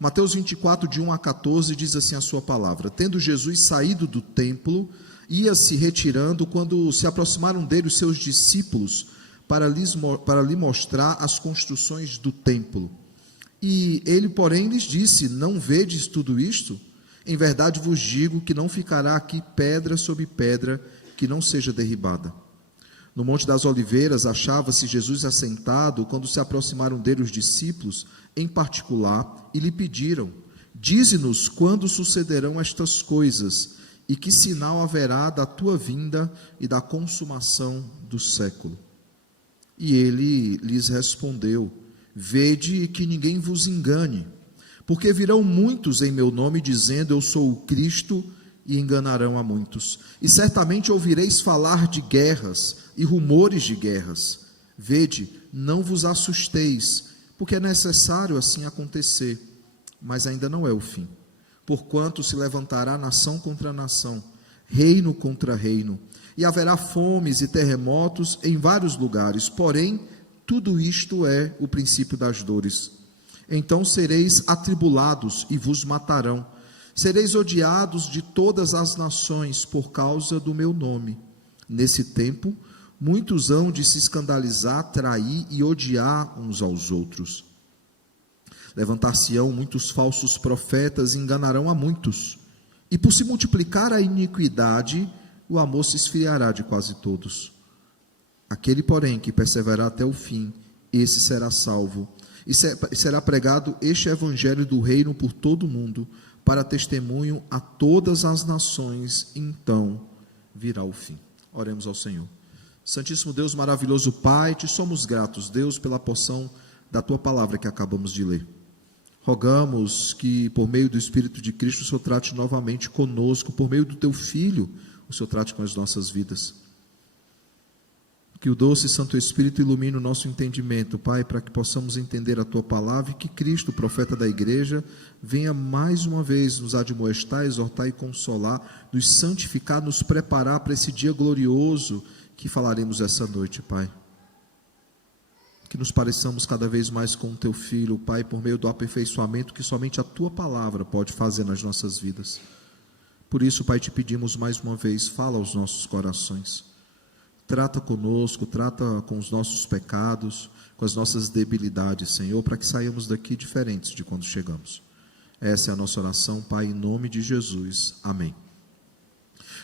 Mateus 24, de 1 a 14, diz assim a sua palavra: Tendo Jesus saído do templo, ia-se retirando, quando se aproximaram dele os seus discípulos, para lhe mostrar as construções do templo. E ele, porém, lhes disse: Não vedes tudo isto? Em verdade vos digo que não ficará aqui pedra sobre pedra que não seja derribada. No Monte das Oliveiras achava-se Jesus assentado, quando se aproximaram dele os discípulos, em particular, e lhe pediram: Dize-nos quando sucederão estas coisas, e que sinal haverá da tua vinda e da consumação do século. E ele lhes respondeu: Vede que ninguém vos engane, porque virão muitos em meu nome dizendo: Eu sou o Cristo, e enganarão a muitos. E certamente ouvireis falar de guerras e rumores de guerras. Vede, não vos assusteis, porque é necessário assim acontecer, mas ainda não é o fim. Porquanto se levantará nação contra nação, reino contra reino, e haverá fomes e terremotos em vários lugares. Porém, tudo isto é o princípio das dores. Então sereis atribulados e vos matarão. Sereis odiados de todas as nações por causa do meu nome. Nesse tempo, muitos hão de se escandalizar, trair e odiar uns aos outros. Levantar-se-ão muitos falsos profetas e enganarão a muitos. E por se multiplicar a iniquidade, o amor se esfriará de quase todos. Aquele, porém, que perseverar até o fim, esse será salvo. E será pregado este evangelho do reino por todo o mundo, para testemunho a todas as nações, então virá o fim. Oremos ao Senhor. Santíssimo Deus, maravilhoso Pai, te somos gratos, Deus, pela porção da tua palavra que acabamos de ler. Rogamos que, por meio do Espírito de Cristo, o Senhor trate novamente conosco, por meio do teu Filho, o Senhor trate com as nossas vidas. Que o doce e Santo Espírito ilumine o nosso entendimento, Pai, para que possamos entender a Tua palavra e que Cristo, profeta da igreja, venha mais uma vez nos admoestar, exortar e consolar, nos santificar, nos preparar para esse dia glorioso que falaremos essa noite, Pai. Que nos pareçamos cada vez mais com o Teu Filho, Pai, por meio do aperfeiçoamento que somente a Tua palavra pode fazer nas nossas vidas. Por isso, Pai, te pedimos mais uma vez, fala aos nossos corações. Trata conosco, trata com os nossos pecados, com as nossas debilidades, Senhor, para que saiamos daqui diferentes de quando chegamos. Essa é a nossa oração, Pai, em nome de Jesus. Amém.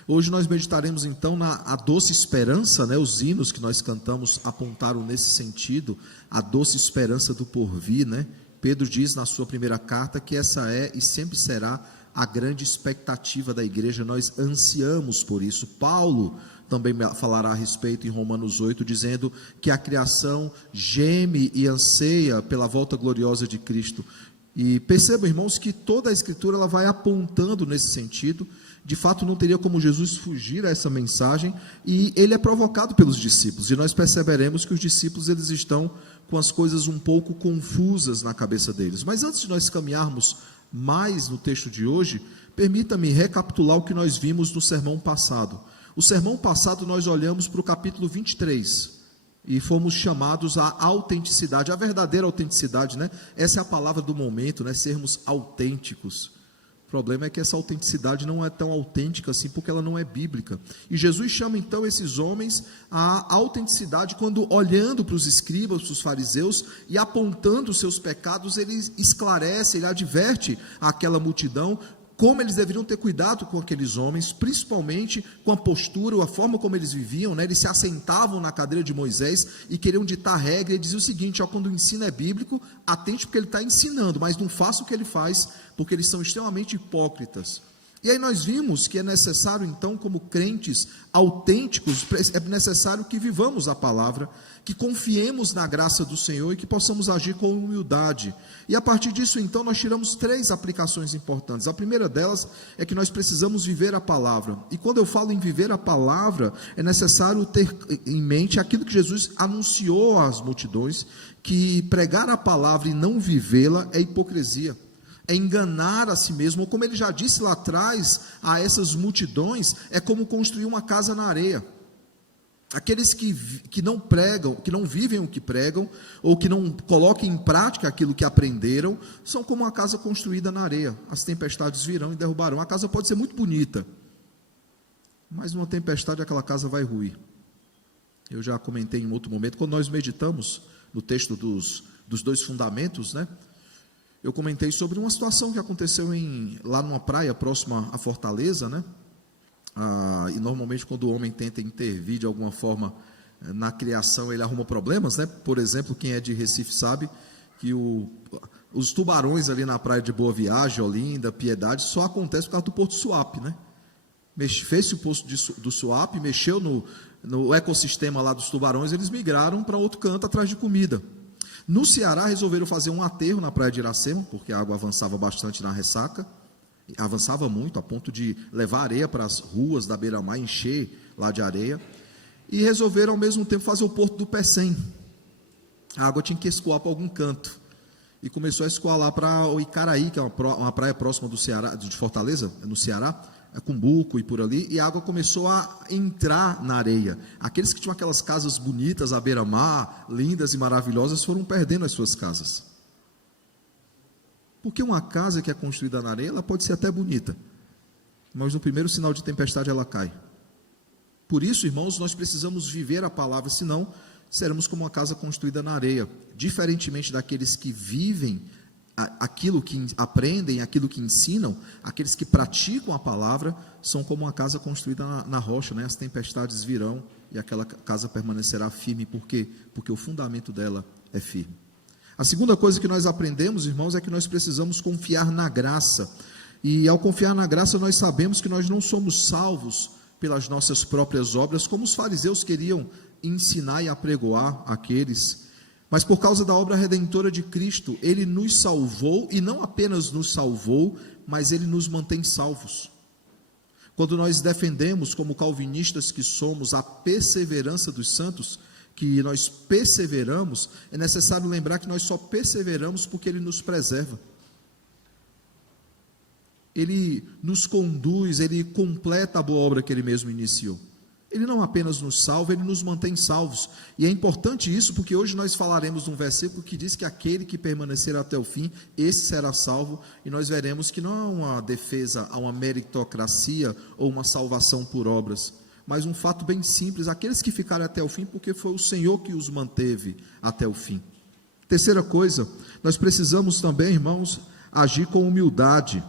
Hoje nós meditaremos então na doce esperança, né? Os hinos que nós cantamos apontaram nesse sentido, a doce esperança do porvir, né? Pedro diz na sua primeira carta que essa é e sempre será a grande expectativa da igreja, nós ansiamos por isso. Paulo também falará a respeito em Romanos 8, dizendo que a criação geme e anseia pela volta gloriosa de Cristo. E percebam, irmãos, que toda a Escritura ela vai apontando nesse sentido. De fato, não teria como Jesus fugir a essa mensagem, e ele é provocado pelos discípulos, e nós perceberemos que os discípulos eles estão com as coisas um pouco confusas na cabeça deles. Mas antes de nós caminharmos mais no texto de hoje, permita-me recapitular o que nós vimos no sermão passado. O sermão passado nós olhamos para o capítulo 23 e fomos chamados à autenticidade, a verdadeira autenticidade, né? Essa é a palavra do momento, né? Sermos autênticos. O problema é que essa autenticidade não é tão autêntica assim, porque ela não é bíblica. E Jesus chama então esses homens à autenticidade quando, olhando para os escribas, para os fariseus e apontando os seus pecados, ele esclarece, ele adverte àquela multidão como eles deveriam ter cuidado com aqueles homens, principalmente com a postura, a forma como eles viviam, né? Eles se assentavam na cadeira de Moisés e queriam ditar regra, e dizia o seguinte: ó, quando o ensino é bíblico, atente porque ele está ensinando, mas não faça o que ele faz, porque eles são extremamente hipócritas. E aí nós vimos que é necessário então, como crentes autênticos, é necessário que vivamos a palavra, que confiemos na graça do Senhor e que possamos agir com humildade. E a partir disso então nós tiramos 3 aplicações importantes. A primeira delas é que nós precisamos viver a palavra. E quando eu falo em viver a palavra, é necessário ter em mente aquilo que Jesus anunciou às multidões, que pregar a palavra e não vivê-la é hipocrisia. É enganar a si mesmo, ou como ele já disse lá atrás a essas multidões, é como construir uma casa na areia. Aqueles que não pregam, que não vivem o que pregam, ou que não colocam em prática aquilo que aprenderam, são como uma casa construída na areia. As tempestades virão e derrubarão. A casa pode ser muito bonita, mas numa tempestade aquela casa vai ruir. Eu já comentei em outro momento, quando nós meditamos no texto dos dois fundamentos, né? Eu comentei sobre uma situação que aconteceu lá numa praia próxima à Fortaleza, né? E normalmente quando o homem tenta intervir de alguma forma na criação, ele arruma problemas, né? Por exemplo, quem é de Recife sabe que os tubarões ali na praia de Boa Viagem, Olinda, Piedade, só acontece por causa do Porto Suape, né? Fez-se o posto do Suape, mexeu no ecossistema lá dos tubarões, eles migraram para outro canto atrás de comida. No Ceará resolveram fazer um aterro na praia de Iracema, porque a água avançava bastante na ressaca, avançava muito, a ponto de levar areia para as ruas da beira-mar, encher lá de areia, e resolveram ao mesmo tempo fazer o Porto do Pecém. A água tinha que escoar para algum canto, e começou a escoar lá para o Icaraí, que é uma praia próxima do Ceará, de Fortaleza, no Ceará, Cumbuco e por ali, e a água começou a entrar na areia. Aqueles que tinham aquelas casas bonitas à beira-mar, lindas e maravilhosas, foram perdendo as suas casas. Porque uma casa que é construída na areia, ela pode ser até bonita, mas no primeiro sinal de tempestade ela cai. Por isso, irmãos, nós precisamos viver a palavra, senão seremos como uma casa construída na areia. Diferentemente daqueles que vivem aquilo que aprendem, aquilo que ensinam, aqueles que praticam a palavra, são como uma casa construída na rocha, né? As tempestades virão e aquela casa permanecerá firme, porque o fundamento dela é firme. A segunda coisa que nós aprendemos, irmãos, é que nós precisamos confiar na graça. E ao confiar na graça, nós sabemos que nós não somos salvos pelas nossas próprias obras, como os fariseus queriam ensinar e apregoar aqueles. Mas por causa da obra redentora de Cristo, Ele nos salvou, e não apenas nos salvou, mas Ele nos mantém salvos. Quando nós defendemos, como calvinistas que somos, a perseverança dos santos, que nós perseveramos, é necessário lembrar que nós só perseveramos porque Ele nos preserva. Ele nos conduz, Ele completa a boa obra que Ele mesmo iniciou. Ele não apenas nos salva, Ele nos mantém salvos. E é importante isso, porque hoje nós falaremos de um versículo que diz que aquele que permanecer até o fim, esse será salvo, e nós veremos que não é uma defesa a uma meritocracia ou uma salvação por obras, mas um fato bem simples: aqueles que ficarem até o fim, porque foi o Senhor que os manteve até o fim. Terceira coisa, nós precisamos também, irmãos, agir com humildade,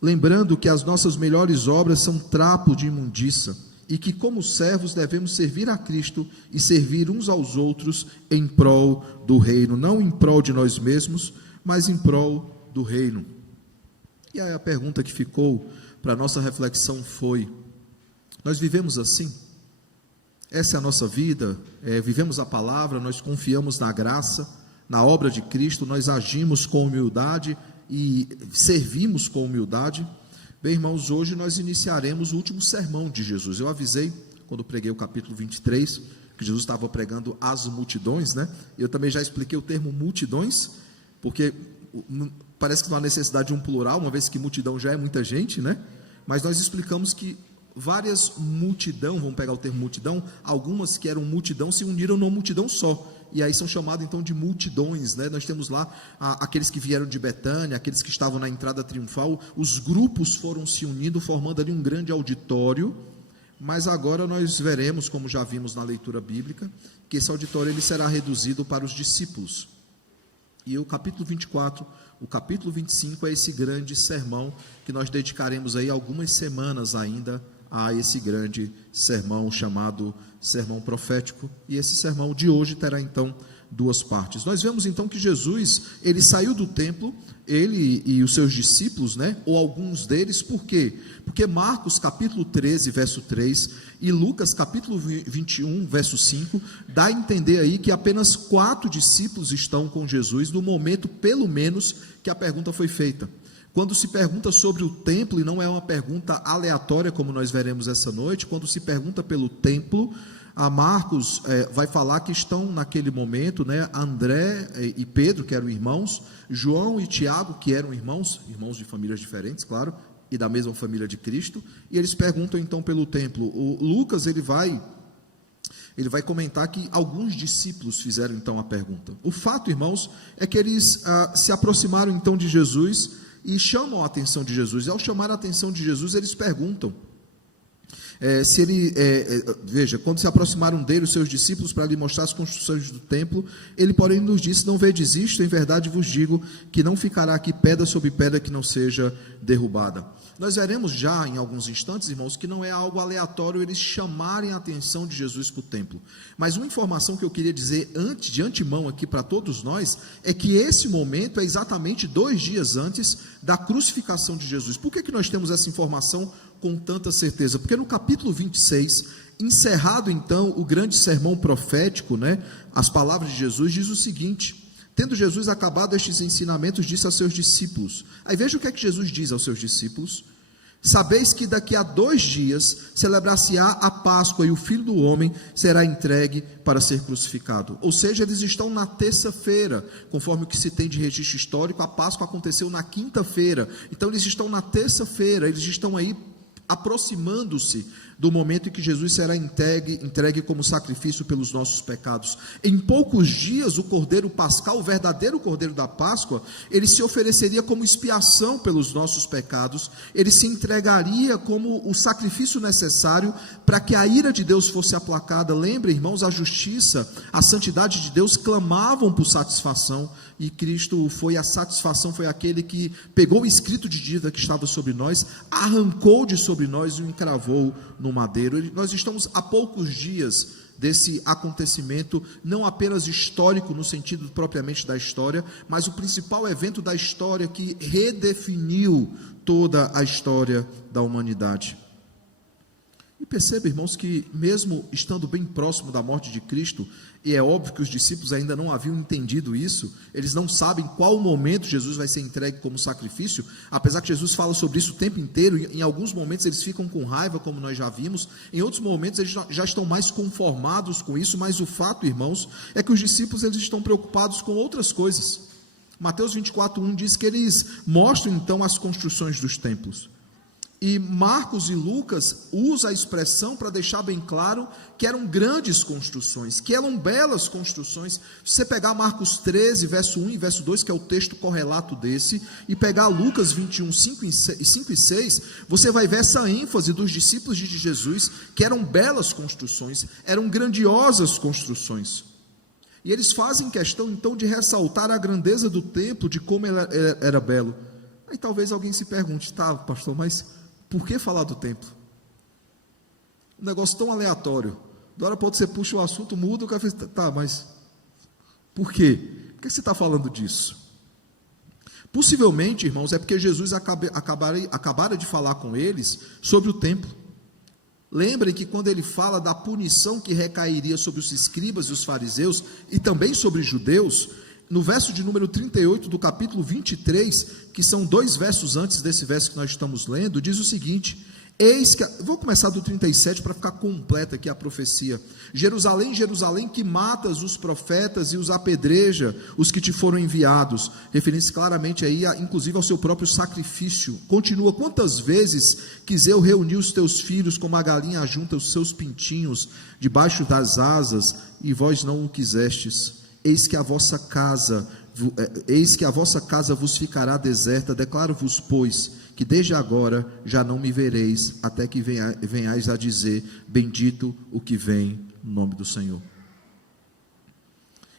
lembrando que as nossas melhores obras são trapo de imundícia, e que como servos devemos servir a Cristo e servir uns aos outros em prol do reino, não em prol de nós mesmos, mas em prol do reino. E aí a pergunta que ficou para a nossa reflexão foi: nós vivemos assim? Essa é a nossa vida? Vivemos a palavra, nós confiamos na graça, na obra de Cristo, nós agimos com humildade e servimos com humildade? Bem, irmãos, hoje nós iniciaremos o último sermão de Jesus. Eu avisei, quando preguei o capítulo 23, que Jesus estava pregando às multidões, né? Eu também já expliquei o termo multidões, porque parece que não há necessidade de um plural, uma vez que multidão já é muita gente, né? Mas nós explicamos que várias multidão, vamos pegar o termo multidão, algumas que eram multidão se uniram numa multidão só, e aí são chamados então de multidões, né? Nós temos lá aqueles que vieram de Betânia, aqueles que estavam na entrada triunfal, os grupos foram se unindo, formando ali um grande auditório, mas agora nós veremos, como já vimos na leitura bíblica, que esse auditório ele será reduzido para os discípulos. E o capítulo 24, o capítulo 25 é esse grande sermão que nós dedicaremos aí algumas semanas ainda a esse grande sermão chamado sermão profético, e esse sermão de hoje terá então duas partes. Nós vemos então que Jesus, ele saiu do templo, ele e os seus discípulos, né, ou alguns deles. Por quê? Porque Marcos capítulo 13, verso 3 e Lucas capítulo 21, verso 5, dá a entender aí que apenas 4 discípulos estão com Jesus no momento, pelo menos, que a pergunta foi feita. Quando se pergunta sobre o templo, e não é uma pergunta aleatória como nós veremos essa noite, quando se pergunta pelo templo, a Marcos vai falar que estão naquele momento, né, André e Pedro, que eram irmãos, João e Tiago, que eram irmãos de famílias diferentes, claro, e da mesma família de Cristo, e eles perguntam então pelo templo. O Lucas, ele vai ele vai comentar que alguns discípulos fizeram então a pergunta. O fato, irmãos, é que eles se aproximaram então de Jesus e chamam a atenção de Jesus. E ao chamar a atenção de Jesus, eles perguntam se ele, veja, quando se aproximaram dele, os seus discípulos, para lhe mostrar as construções do templo, ele, porém, nos disse: não vedes isto? Em verdade vos digo que não ficará aqui pedra sobre pedra que não seja derrubada. Nós veremos já em alguns instantes, irmãos, que não é algo aleatório eles chamarem a atenção de Jesus para o templo. Mas uma informação que eu queria dizer de antemão aqui para todos nós, é que esse momento é exatamente 2 dias antes da crucificação de Jesus. Por que nós temos essa informação com tanta certeza? Porque no capítulo 26, encerrado então o grande sermão profético, as palavras de Jesus, diz o seguinte: tendo Jesus acabado estes ensinamentos, disse aos seus discípulos. Aí veja o que é que Jesus diz aos seus discípulos: sabeis que daqui a 2 dias celebrar-se-á a Páscoa, e o Filho do Homem será entregue para ser crucificado. Ou seja, eles estão na terça-feira, conforme o que se tem de registro histórico. A Páscoa aconteceu na quinta-feira, então eles estão na terça-feira, eles estão aí aproximando-se do momento em que Jesus será entregue como sacrifício pelos nossos pecados. Em poucos dias, o Cordeiro Pascal, o verdadeiro Cordeiro da Páscoa, ele se ofereceria como expiação pelos nossos pecados, ele se entregaria como o sacrifício necessário para que a ira de Deus fosse aplacada. Lembre, irmãos, a justiça, a santidade de Deus clamavam por satisfação, e Cristo foi a satisfação, foi aquele que pegou o escrito de dívida que estava sobre nós, arrancou de sobre nós e o encravou no madeiro. Nós estamos a poucos dias desse acontecimento, não apenas histórico no sentido propriamente da história, mas o principal evento da história que redefiniu toda a história da humanidade. E perceba, irmãos, que mesmo estando bem próximo da morte de Cristo, e é óbvio que os discípulos ainda não haviam entendido isso, eles não sabem qual momento Jesus vai ser entregue como sacrifício, apesar que Jesus fala sobre isso o tempo inteiro. Em alguns momentos eles ficam com raiva, como nós já vimos, em outros momentos eles já estão mais conformados com isso, mas o fato, irmãos, é que os discípulos eles estão preocupados com outras coisas. Mateus 24:1 diz que eles mostram então as construções dos templos. E Marcos e Lucas usam a expressão para deixar bem claro que eram grandes construções, que eram belas construções. Se você pegar Marcos 13, verso 1 e verso 2, que é o texto correlato desse, e pegar Lucas 21, 5 e 6, você vai ver essa ênfase dos discípulos de Jesus, que eram belas construções, eram grandiosas construções. E eles fazem questão então de ressaltar a grandeza do templo, de como ele era belo. Aí talvez alguém se pergunte: tá, pastor, mas por que falar do templo? Um negócio tão aleatório. Da hora para outra você puxa o assunto, muda, o cara fala: tá, mas por quê? Por que você está falando disso? Possivelmente, irmãos, é porque Jesus acabara de falar com eles sobre o templo. Lembrem que quando ele fala da punição que recairia sobre os escribas e os fariseus, e também sobre os judeus, no verso de número 38 do capítulo 23, que são 2 versos antes desse verso que nós estamos lendo, diz o seguinte: vou começar do 37 para ficar completa aqui a profecia. Jerusalém, Jerusalém, que matas os profetas e os apedreja os que te foram enviados, referindo-se claramente aí, inclusive ao seu próprio sacrifício. Continua: quantas vezes quis eu reunir os teus filhos como a galinha ajunta os seus pintinhos debaixo das asas, e vós não o quisestes. Eis que a vossa casa vos ficará deserta. Declaro-vos, pois, que desde agora já não me vereis, até que venhais a dizer: bendito o que vem no nome do Senhor.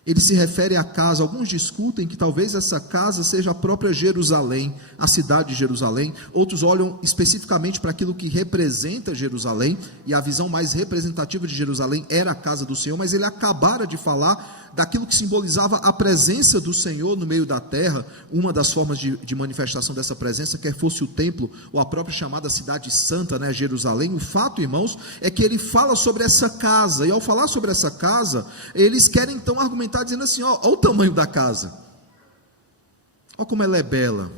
Ele se refere à casa. Alguns discutem que talvez essa casa seja a própria Jerusalém, a cidade de Jerusalém. Outros olham especificamente para aquilo que representa Jerusalém, e a visão mais representativa de Jerusalém era a casa do Senhor, mas ele acabara de falar daquilo que simbolizava a presença do Senhor no meio da terra. Uma das formas de manifestação dessa presença, quer fosse o templo ou a própria chamada cidade santa, Jerusalém. O fato, irmãos, é que ele fala sobre essa casa, e ao falar sobre essa casa, eles querem então argumentar dizendo assim: ó o tamanho da casa, ó como ela é bela.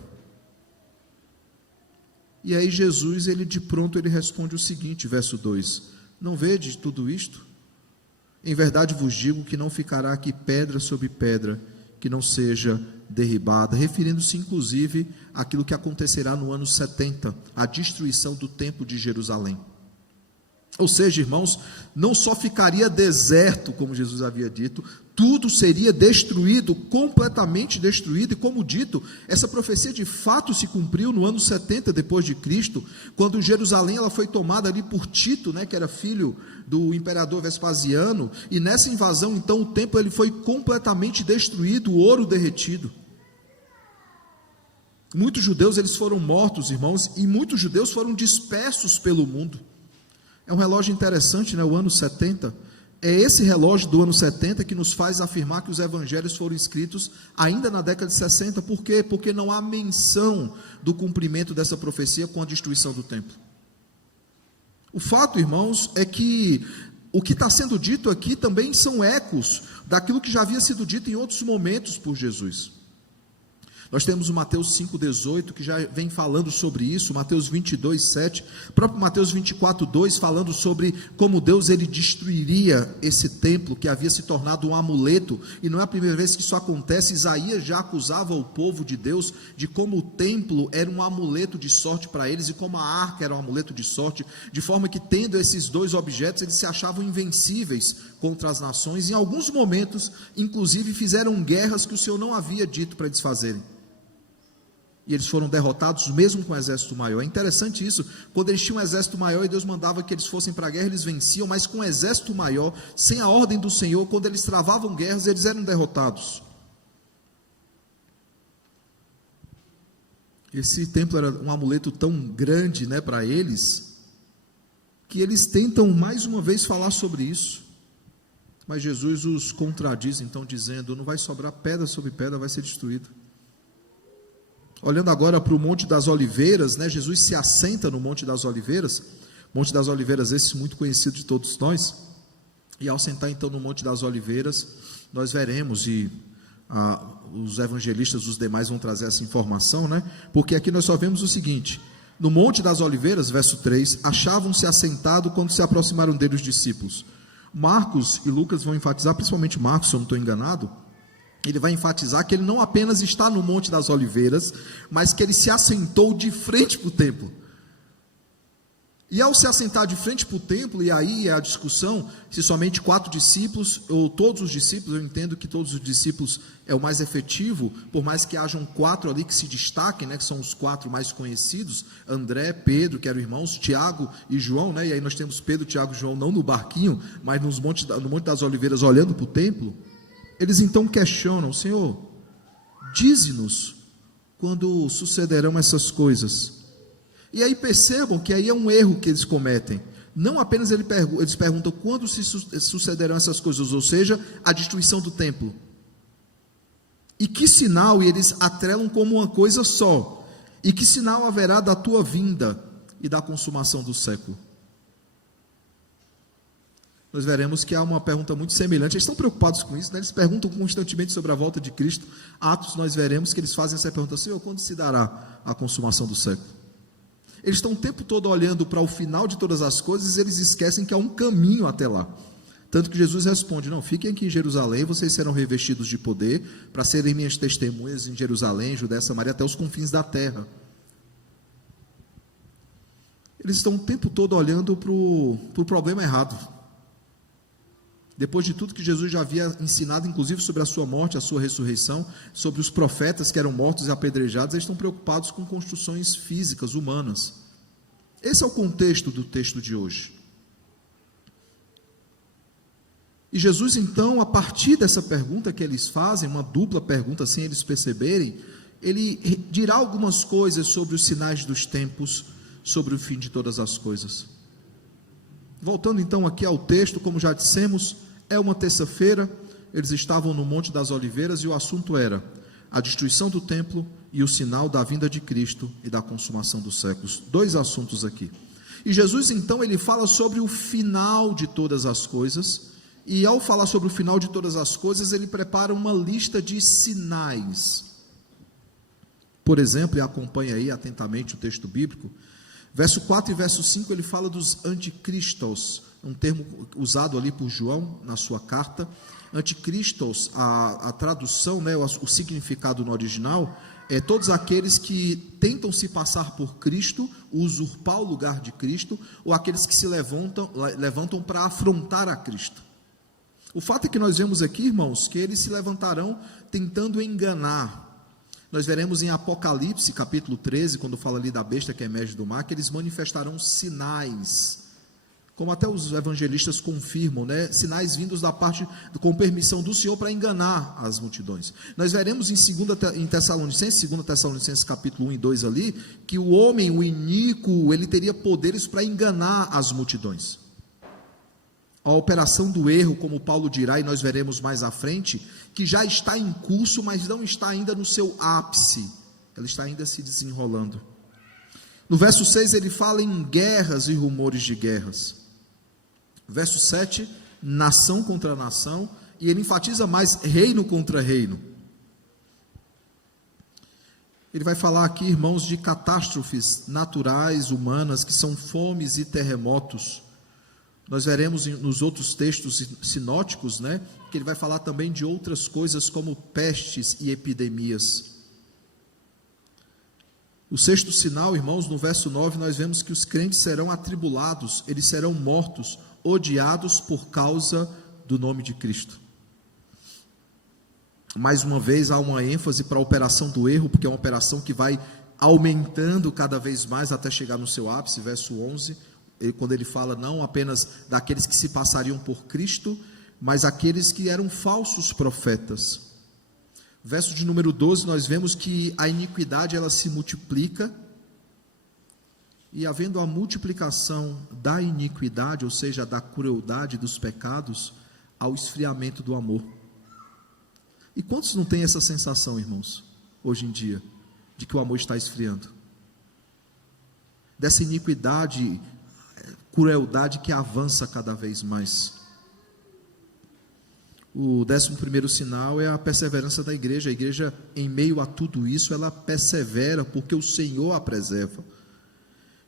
E aí Jesus, de pronto ele responde o seguinte, verso 2: não vede tudo isto? Em verdade vos digo que não ficará aqui pedra sobre pedra que não seja derribada, referindo-se inclusive àquilo que acontecerá no ano 70, a destruição do templo de Jerusalém. Ou seja, irmãos, não só ficaria deserto, como Jesus havia dito, tudo seria destruído, completamente destruído, e como dito, essa profecia de fato se cumpriu no ano 70 depois de Cristo, quando Jerusalém ela foi tomada ali por Tito, que era filho do imperador Vespasiano, e nessa invasão então o templo ele foi completamente destruído, o ouro derretido. Muitos judeus eles foram mortos, irmãos, e muitos judeus foram dispersos pelo mundo. É um relógio interessante, o ano 70. É esse relógio do ano 70 que nos faz afirmar que os evangelhos foram escritos ainda na década de 60. Por quê? Porque não há menção do cumprimento dessa profecia com a destruição do templo. O fato, irmãos, é que o que está sendo dito aqui também são ecos daquilo que já havia sido dito em outros momentos por Jesus. Nós temos o Mateus 5,18, que já vem falando sobre isso, Mateus 22,7, próprio Mateus 24,2, falando sobre como Deus ele destruiria esse templo, que havia se tornado um amuleto, e não é a primeira vez que isso acontece. Isaías já acusava o povo de Deus, de como o templo era um amuleto de sorte para eles, e como a arca era um amuleto de sorte, de forma que tendo esses dois objetos, eles se achavam invencíveis contra as nações, em alguns momentos, inclusive fizeram guerras que o Senhor não havia dito para eles fazerem. E eles foram derrotados mesmo com um exército maior. É interessante isso, quando eles tinham um exército maior e Deus mandava que eles fossem para a guerra, eles venciam, mas com um exército maior, sem a ordem do Senhor, quando eles travavam guerras, eles eram derrotados. Esse templo era um amuleto tão grande, para eles, que eles tentam mais uma vez falar sobre isso, mas Jesus os contradiz então dizendo: não vai sobrar pedra sobre pedra, vai ser destruído. Olhando agora para o Monte das Oliveiras, Jesus se assenta no Monte das Oliveiras, Monte das Oliveiras esse muito conhecido de todos nós, e ao sentar então no Monte das Oliveiras, nós veremos, e os evangelistas, os demais vão trazer essa informação, porque aqui nós só vemos o seguinte: no Monte das Oliveiras, verso 3, achavam-se assentados quando se aproximaram dele os discípulos. Marcos e Lucas vão enfatizar, principalmente Marcos, se eu não estou enganado, ele vai enfatizar que ele não apenas está no Monte das Oliveiras, mas que ele se assentou de frente para o templo. E ao se assentar de frente para o templo, e aí é a discussão, se somente 4 discípulos, ou todos os discípulos, eu entendo que todos os discípulos é o mais efetivo, por mais que hajam 4 ali que se destaquem, que são os 4 mais conhecidos, André, Pedro, que eram irmãos, Tiago e João, e aí nós temos Pedro, Tiago e João, não no barquinho, mas no Monte das Oliveiras, olhando para o templo. Eles então questionam: Senhor, dize-nos quando sucederão essas coisas. E aí percebam que aí é um erro que eles cometem. Não apenas eles perguntam quando se sucederão essas coisas, ou seja, a destruição do templo. E que sinal, e eles atrelam como uma coisa só, e que sinal haverá da tua vinda e da consumação do século? Nós veremos que há uma pergunta muito semelhante. Eles estão preocupados com isso, eles perguntam constantemente sobre a volta de Cristo. Atos, nós veremos que eles fazem essa pergunta: Senhor, quando se dará a consumação do século? Eles estão o tempo todo olhando para o final de todas as coisas, e eles esquecem que há um caminho até lá. Tanto que Jesus responde: não, fiquem aqui em Jerusalém, vocês serão revestidos de poder, para serem minhas testemunhas em Jerusalém, Judéia, Samaria, até os confins da terra. Eles estão o tempo todo olhando para o problema errado. Depois de tudo que Jesus já havia ensinado, inclusive sobre a sua morte, a sua ressurreição, sobre os profetas que eram mortos e apedrejados, eles estão preocupados com construções físicas, humanas. Esse é o contexto do texto de hoje. E Jesus então, a partir dessa pergunta que eles fazem, uma dupla pergunta sem eles perceberem, ele dirá algumas coisas sobre os sinais dos tempos, sobre o fim de todas as coisas. Voltando então aqui ao texto, como já dissemos, é uma terça-feira, eles estavam no Monte das Oliveiras e o assunto era a destruição do templo e o sinal da vinda de Cristo e da consumação dos séculos. 2 assuntos aqui. E Jesus então, ele fala sobre o final de todas as coisas, e ao falar sobre o final de todas as coisas, ele prepara uma lista de sinais. Por exemplo, e acompanha aí atentamente o texto bíblico, verso 4 e verso 5, ele fala dos anticristos, um termo usado ali por João na sua carta. Anticristos, a tradução, o significado no original, todos aqueles que tentam se passar por Cristo, usurpar o lugar de Cristo, ou aqueles que se levantam para afrontar a Cristo. O fato é que nós vemos aqui, irmãos, que eles se levantarão tentando enganar. Nós veremos em Apocalipse, capítulo 13, quando fala ali da besta que emerge do mar, que eles manifestarão sinais, como até os evangelistas confirmam, né? Sinais vindos da parte, com permissão do Senhor, para enganar as multidões. Nós veremos em Tessalonicenses capítulo 1 e 2 ali, que o homem, o iníquo, ele teria poderes para enganar as multidões. A operação do erro, como Paulo dirá, e nós veremos mais à frente, que já está em curso, mas não está ainda no seu ápice, ela está ainda se desenrolando. No verso 6 ele fala em guerras e rumores de guerras. Verso 7, nação contra nação, e ele enfatiza mais reino contra reino. Ele vai falar aqui, irmãos, de catástrofes naturais, humanas, que são fomes e terremotos. Nós veremos nos outros textos sinóticos, né, que ele vai falar também de outras coisas como pestes e epidemias. O sexto sinal, irmãos, no verso 9, nós vemos que os crentes serão atribulados, eles serão mortos, odiados por causa do nome de Cristo. Mais uma vez há uma ênfase para a operação do erro, porque é uma operação que vai aumentando cada vez mais até chegar no seu ápice, verso 11, quando ele fala não apenas daqueles que se passariam por Cristo, mas aqueles que eram falsos profetas. Verso de número 12, nós vemos que a iniquidade ela se multiplica, e havendo a multiplicação da iniquidade, ou seja, da crueldade dos pecados, ao esfriamento do amor. E quantos não têm essa sensação, irmãos, hoje em dia, de que o amor está esfriando? Dessa iniquidade, crueldade que avança cada vez mais. O 11º sinal é a perseverança da igreja. A igreja, em meio a tudo isso, ela persevera, porque o Senhor a preserva.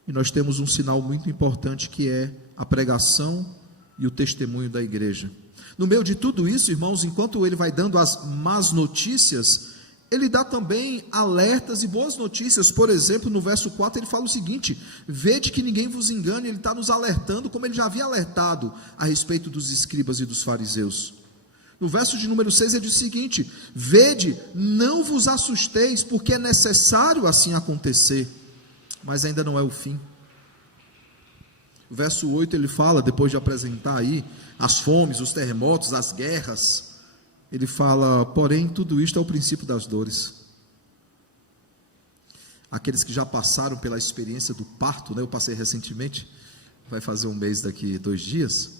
E nós temos um sinal muito importante, que é a pregação e o testemunho da igreja. No meio de tudo isso, irmãos, enquanto ele vai dando as más notícias, ele dá também alertas e boas notícias. Por exemplo, no verso 4 ele fala o seguinte: vede que ninguém vos engane. Ele está nos alertando, como ele já havia alertado a respeito dos escribas e dos fariseus. No verso de número 6 ele diz o seguinte: vede, não vos assusteis, porque é necessário assim acontecer, mas ainda não é o fim. O verso 8 ele fala, depois de apresentar aí as fomes, os terremotos, as guerras, ele fala, porém tudo isto é o princípio das dores. Aqueles que já passaram pela experiência do parto, né? Eu passei recentemente, vai fazer um mês daqui 2 dias,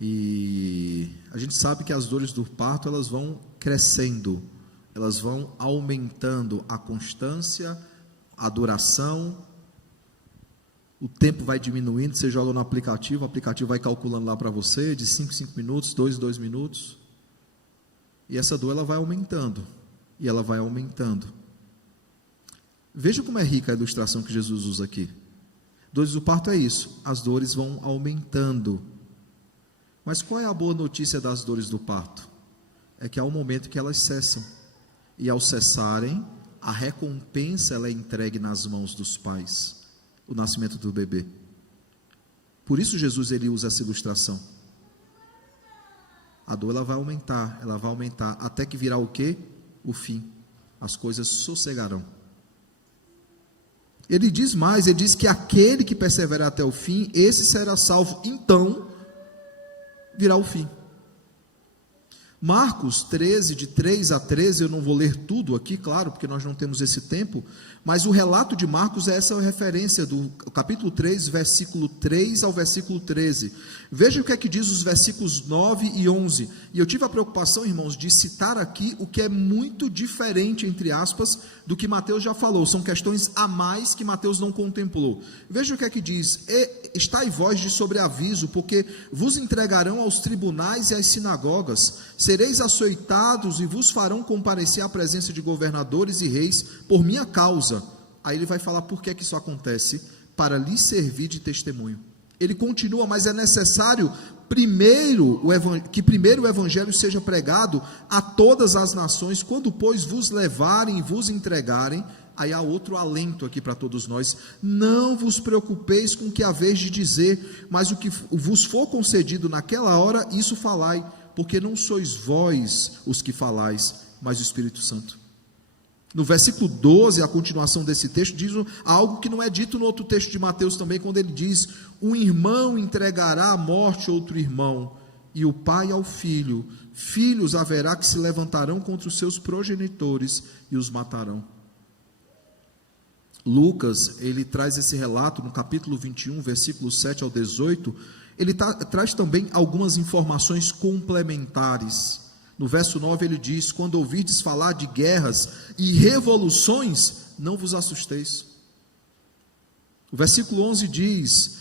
e a gente sabe que as dores do parto elas vão crescendo, elas vão aumentando a constância, a duração, o tempo vai diminuindo. Você joga no aplicativo, o aplicativo vai calculando lá para você, de 5 em 5 minutos, 2 em 2 minutos, e essa dor ela vai aumentando, e ela vai aumentando. Veja como é rica a ilustração que Jesus usa aqui. Dores do parto é isso, as dores vão aumentando. Mas qual é a boa notícia das dores do parto? É que há um momento que elas cessam, e ao cessarem, a recompensa ela é entregue nas mãos dos pais, o nascimento do bebê. Por isso Jesus ele usa essa ilustração. A dor ela vai aumentar, até que virá o quê? O fim. As coisas sossegarão. Ele diz mais, ele diz que aquele que perseverar até o fim, esse será salvo. Então, virá o fim. Marcos 13, de 3 a 13, eu não vou ler tudo aqui, claro, porque nós não temos esse tempo, mas o relato de Marcos é essa referência do capítulo 3, versículo 3 ao versículo 13. Veja o que é que diz os versículos 9 e 11, e eu tive a preocupação, irmãos, de citar aqui o que é muito diferente, entre aspas, do que Mateus já falou. São questões a mais que Mateus não contemplou. Veja o que é que diz: estai vós de sobreaviso, porque vos entregarão aos tribunais e às sinagogas, sereis açoitados e vos farão comparecer à presença de governadores e reis por minha causa. Aí ele vai falar por que isso acontece: para lhes servir de testemunho. Ele continua, mas é necessário primeiro o evangelho seja pregado a todas as nações, quando, pois, vos levarem e vos entregarem. Aí há outro alento aqui para todos nós: não vos preocupeis com o que haveis de dizer, mas o que vos for concedido naquela hora, isso falai, porque não sois vós os que falais, mas o Espírito Santo. No versículo 12, a continuação desse texto, diz algo que não é dito no outro texto de Mateus também, quando ele diz: um irmão entregará à morte outro irmão, e o pai ao filho. Filhos haverá que se levantarão contra os seus progenitores e os matarão. Lucas, ele traz esse relato no capítulo 21, versículos 7 ao 18, ele traz também algumas informações complementares. No verso 9 ele diz: quando ouvirdes falar de guerras e revoluções, não vos assusteis. O versículo 11 diz: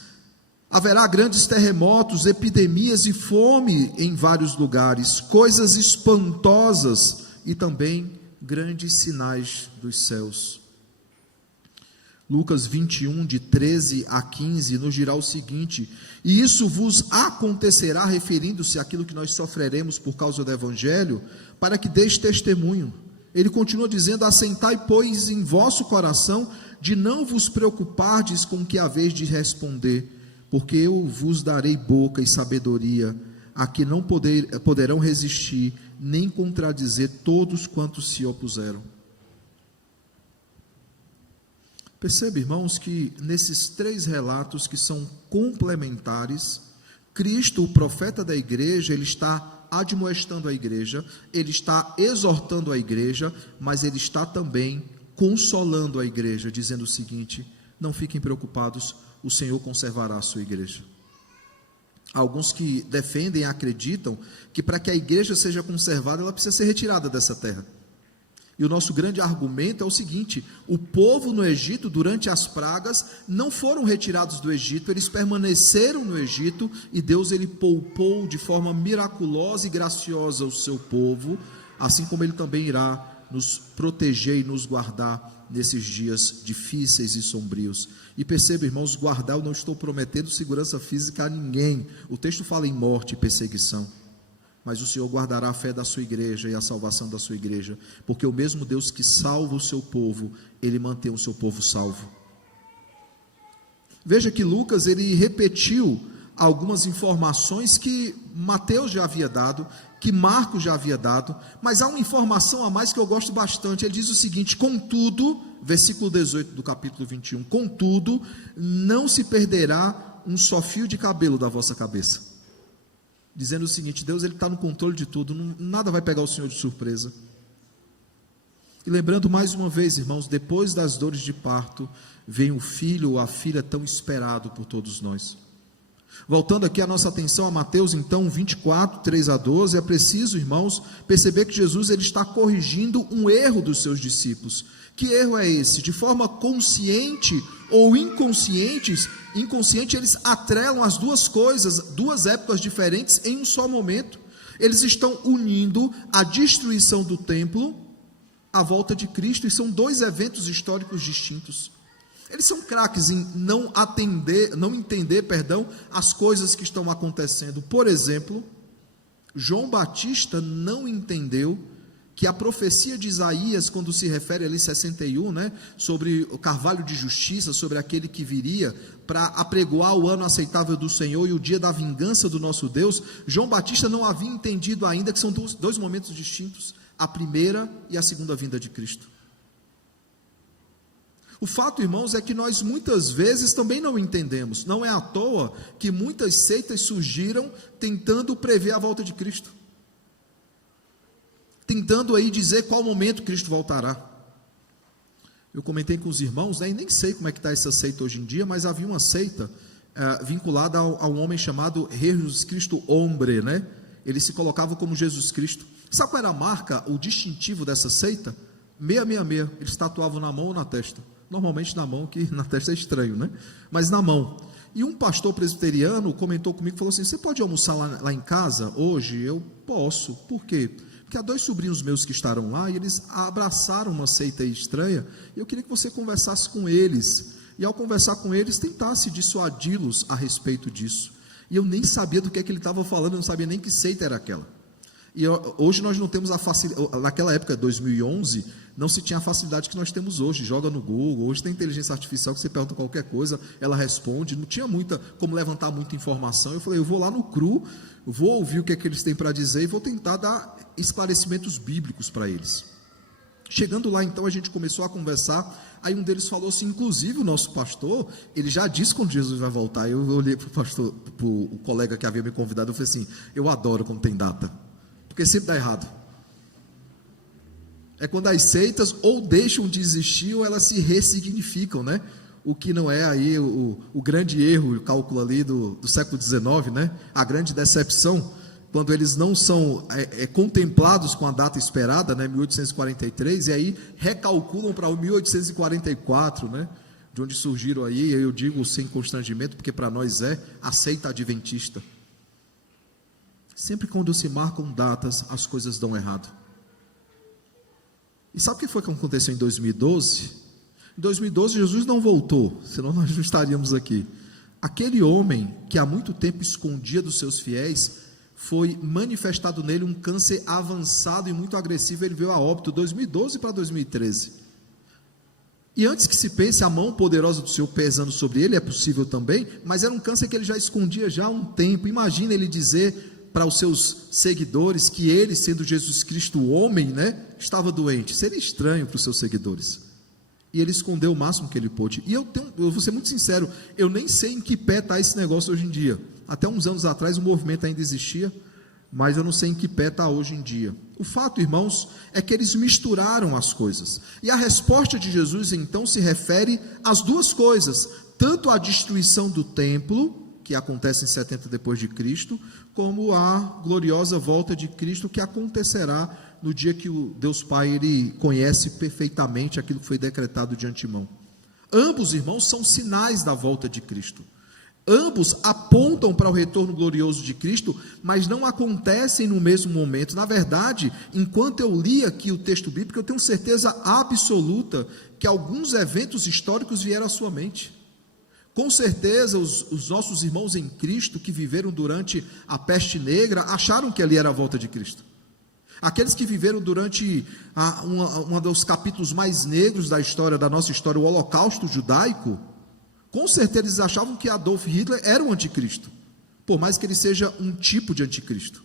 haverá grandes terremotos, epidemias e fome em vários lugares, coisas espantosas e também grandes sinais dos céus. Lucas 21, de 13 a 15, nos dirá o seguinte: e isso vos acontecerá, referindo-se àquilo que nós sofreremos por causa do Evangelho, para que deis testemunho. Ele continua dizendo: assentai, pois, em vosso coração, de não vos preocupardes com o que haveis de responder, porque eu vos darei boca e sabedoria, a que não poderão resistir, nem contradizer todos quantos se opuseram. Percebe, irmãos, que nesses três relatos que são complementares, Cristo, o profeta da igreja, ele está admoestando a igreja, ele está exortando a igreja, mas ele está também consolando a igreja, dizendo o seguinte: não fiquem preocupados, o Senhor conservará a sua igreja. Alguns que defendem e acreditam que para que a igreja seja conservada, ela precisa ser retirada dessa terra. E o nosso grande argumento é o seguinte: o povo no Egito, durante as pragas, não foram retirados do Egito, eles permaneceram no Egito, e Deus, ele poupou de forma miraculosa e graciosa o seu povo, assim como ele também irá nos proteger e nos guardar nesses dias difíceis e sombrios. E perceba, irmãos, guardar, eu não estou prometendo segurança física a ninguém. O texto fala em morte e perseguição, mas o Senhor guardará a fé da sua igreja e a salvação da sua igreja, porque o mesmo Deus que salva o seu povo, ele mantém o seu povo salvo. Veja que Lucas, ele repetiu algumas informações que Mateus já havia dado, que Marcos já havia dado, mas há uma informação a mais que eu gosto bastante. Ele diz o seguinte: contudo, versículo 18 do capítulo 21, contudo, não se perderá um só fio de cabelo da vossa cabeça. Dizendo o seguinte: Deus, ele está no controle de tudo, nada vai pegar o Senhor de surpresa. E lembrando mais uma vez, irmãos, depois das dores de parto, vem o filho ou a filha tão esperado por todos nós. Voltando aqui a nossa atenção a Mateus, então, 24, 3 a 12, é preciso, irmãos, perceber que Jesus, ele está corrigindo um erro dos seus discípulos. Que erro é esse? De forma consciente ou inconsciente, eles atrelam as duas coisas, duas épocas diferentes em um só momento. Eles estão unindo a destruição do templo à volta de Cristo, e são dois eventos históricos distintos. Eles são craques em não entender as coisas que estão acontecendo. Por exemplo, João Batista não entendeu que a profecia de Isaías, quando se refere ali 61, sobre o carvalho de justiça, sobre aquele que viria para apregoar o ano aceitável do Senhor e o dia da vingança do nosso Deus, João Batista não havia entendido ainda que são dois momentos distintos, a primeira e a segunda vinda de Cristo. O fato, irmãos, é que nós muitas vezes também não entendemos. Não é à toa que muitas seitas surgiram tentando prever a volta de Cristo, tentando aí dizer qual momento Cristo voltará. Eu comentei com os irmãos, e nem sei como é que está essa seita hoje em dia, mas havia uma seita vinculada a um homem chamado Jesus Cristo Hombre, Ele se colocava como Jesus Cristo. Sabe qual era a marca, o distintivo dessa seita? 666, eles tatuavam na mão ou na testa. Normalmente na mão, que na testa é estranho, mas na mão. E um pastor presbiteriano comentou comigo, falou assim: você pode almoçar lá em casa hoje? Eu posso. Por quê? Porque há 2 sobrinhos meus que estarão lá, e eles abraçaram uma seita estranha, e eu queria que você conversasse com eles, e ao conversar com eles, tentasse dissuadi-los a respeito disso. E eu nem sabia do que é que ele estava falando, eu não sabia nem que seita era aquela. E hoje nós não temos a facilidade, naquela época, 2011, não se tinha a facilidade que nós temos hoje. Joga no Google, hoje tem inteligência artificial que você pergunta qualquer coisa, ela responde, não tinha muita, como levantar muita informação. Eu falei, eu vou lá no CRU, vou ouvir o que é que eles têm para dizer e vou tentar dar esclarecimentos bíblicos para eles. Chegando lá, então, a gente começou a conversar, aí um deles falou assim, inclusive o nosso pastor, ele já disse quando Jesus vai voltar. Eu olhei para o pastor, para o colega que havia me convidado, eu falei assim, eu adoro quando tem data, porque sempre dá errado. É quando as seitas ou deixam de existir ou elas se ressignificam, né? O que não é aí o grande erro, o cálculo ali do século XIX, né? A grande decepção, quando eles não são contemplados com a data esperada, né? 1843, e aí recalculam para o 1844, né? De onde surgiram aí, eu digo sem constrangimento, porque para nós a seita adventista. Sempre quando se marcam datas, as coisas dão errado. E sabe o que foi que aconteceu em 2012? Em 2012 Jesus não voltou, senão nós não estaríamos aqui. Aquele homem que há muito tempo escondia dos seus fiéis, foi manifestado nele um câncer avançado e muito agressivo, ele veio a óbito 2012 para 2013. E antes que se pense a mão poderosa do Senhor pesando sobre ele, é possível também, mas era um câncer que ele já escondia já há um tempo. Imagina ele dizer para os seus seguidores que ele, sendo Jesus Cristo o homem, né, estava doente. Seria estranho para os seus seguidores. E ele escondeu o máximo que ele pôde. E eu vou ser muito sincero, eu nem sei em que pé está esse negócio hoje em dia. Até uns anos atrás o movimento ainda existia, mas eu não sei em que pé está hoje em dia. O fato, irmãos, é que eles misturaram as coisas. E a resposta de Jesus, então, se refere às duas coisas, tanto a destruição do templo, que acontece em 70 depois de Cristo, como a gloriosa volta de Cristo, que acontecerá no dia que o Deus Pai, ele conhece perfeitamente aquilo que foi decretado de antemão. Ambos, irmãos, são sinais da volta de Cristo. Ambos apontam para o retorno glorioso de Cristo, mas não acontecem no mesmo momento. Na verdade, enquanto eu li aqui o texto bíblico, eu tenho certeza absoluta que alguns eventos históricos vieram à sua mente. Com certeza, os nossos irmãos em Cristo que viveram durante a peste negra acharam que ali era a volta de Cristo. Aqueles que viveram durante um dos capítulos mais negros da história, da nossa história, o Holocausto judaico, com certeza eles achavam que Adolf Hitler era o anticristo, por mais que ele seja um tipo de anticristo.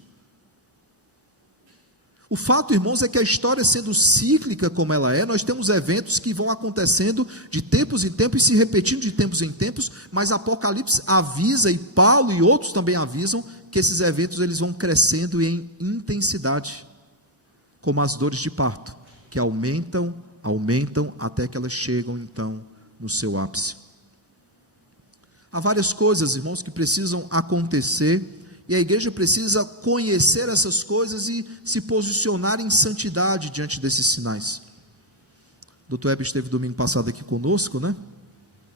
O fato, irmãos, é que a história sendo cíclica como ela é, nós temos eventos que vão acontecendo de tempos em tempos e se repetindo de tempos em tempos, mas Apocalipse avisa, e Paulo e outros também avisam, que esses eventos eles vão crescendo em intensidade, como as dores de parto, que aumentam até que elas chegam então no seu ápice. Há várias coisas, irmãos, que precisam acontecer, e a igreja precisa conhecer essas coisas e se posicionar em santidade diante desses sinais. O Dr. Heber esteve domingo passado aqui conosco, né?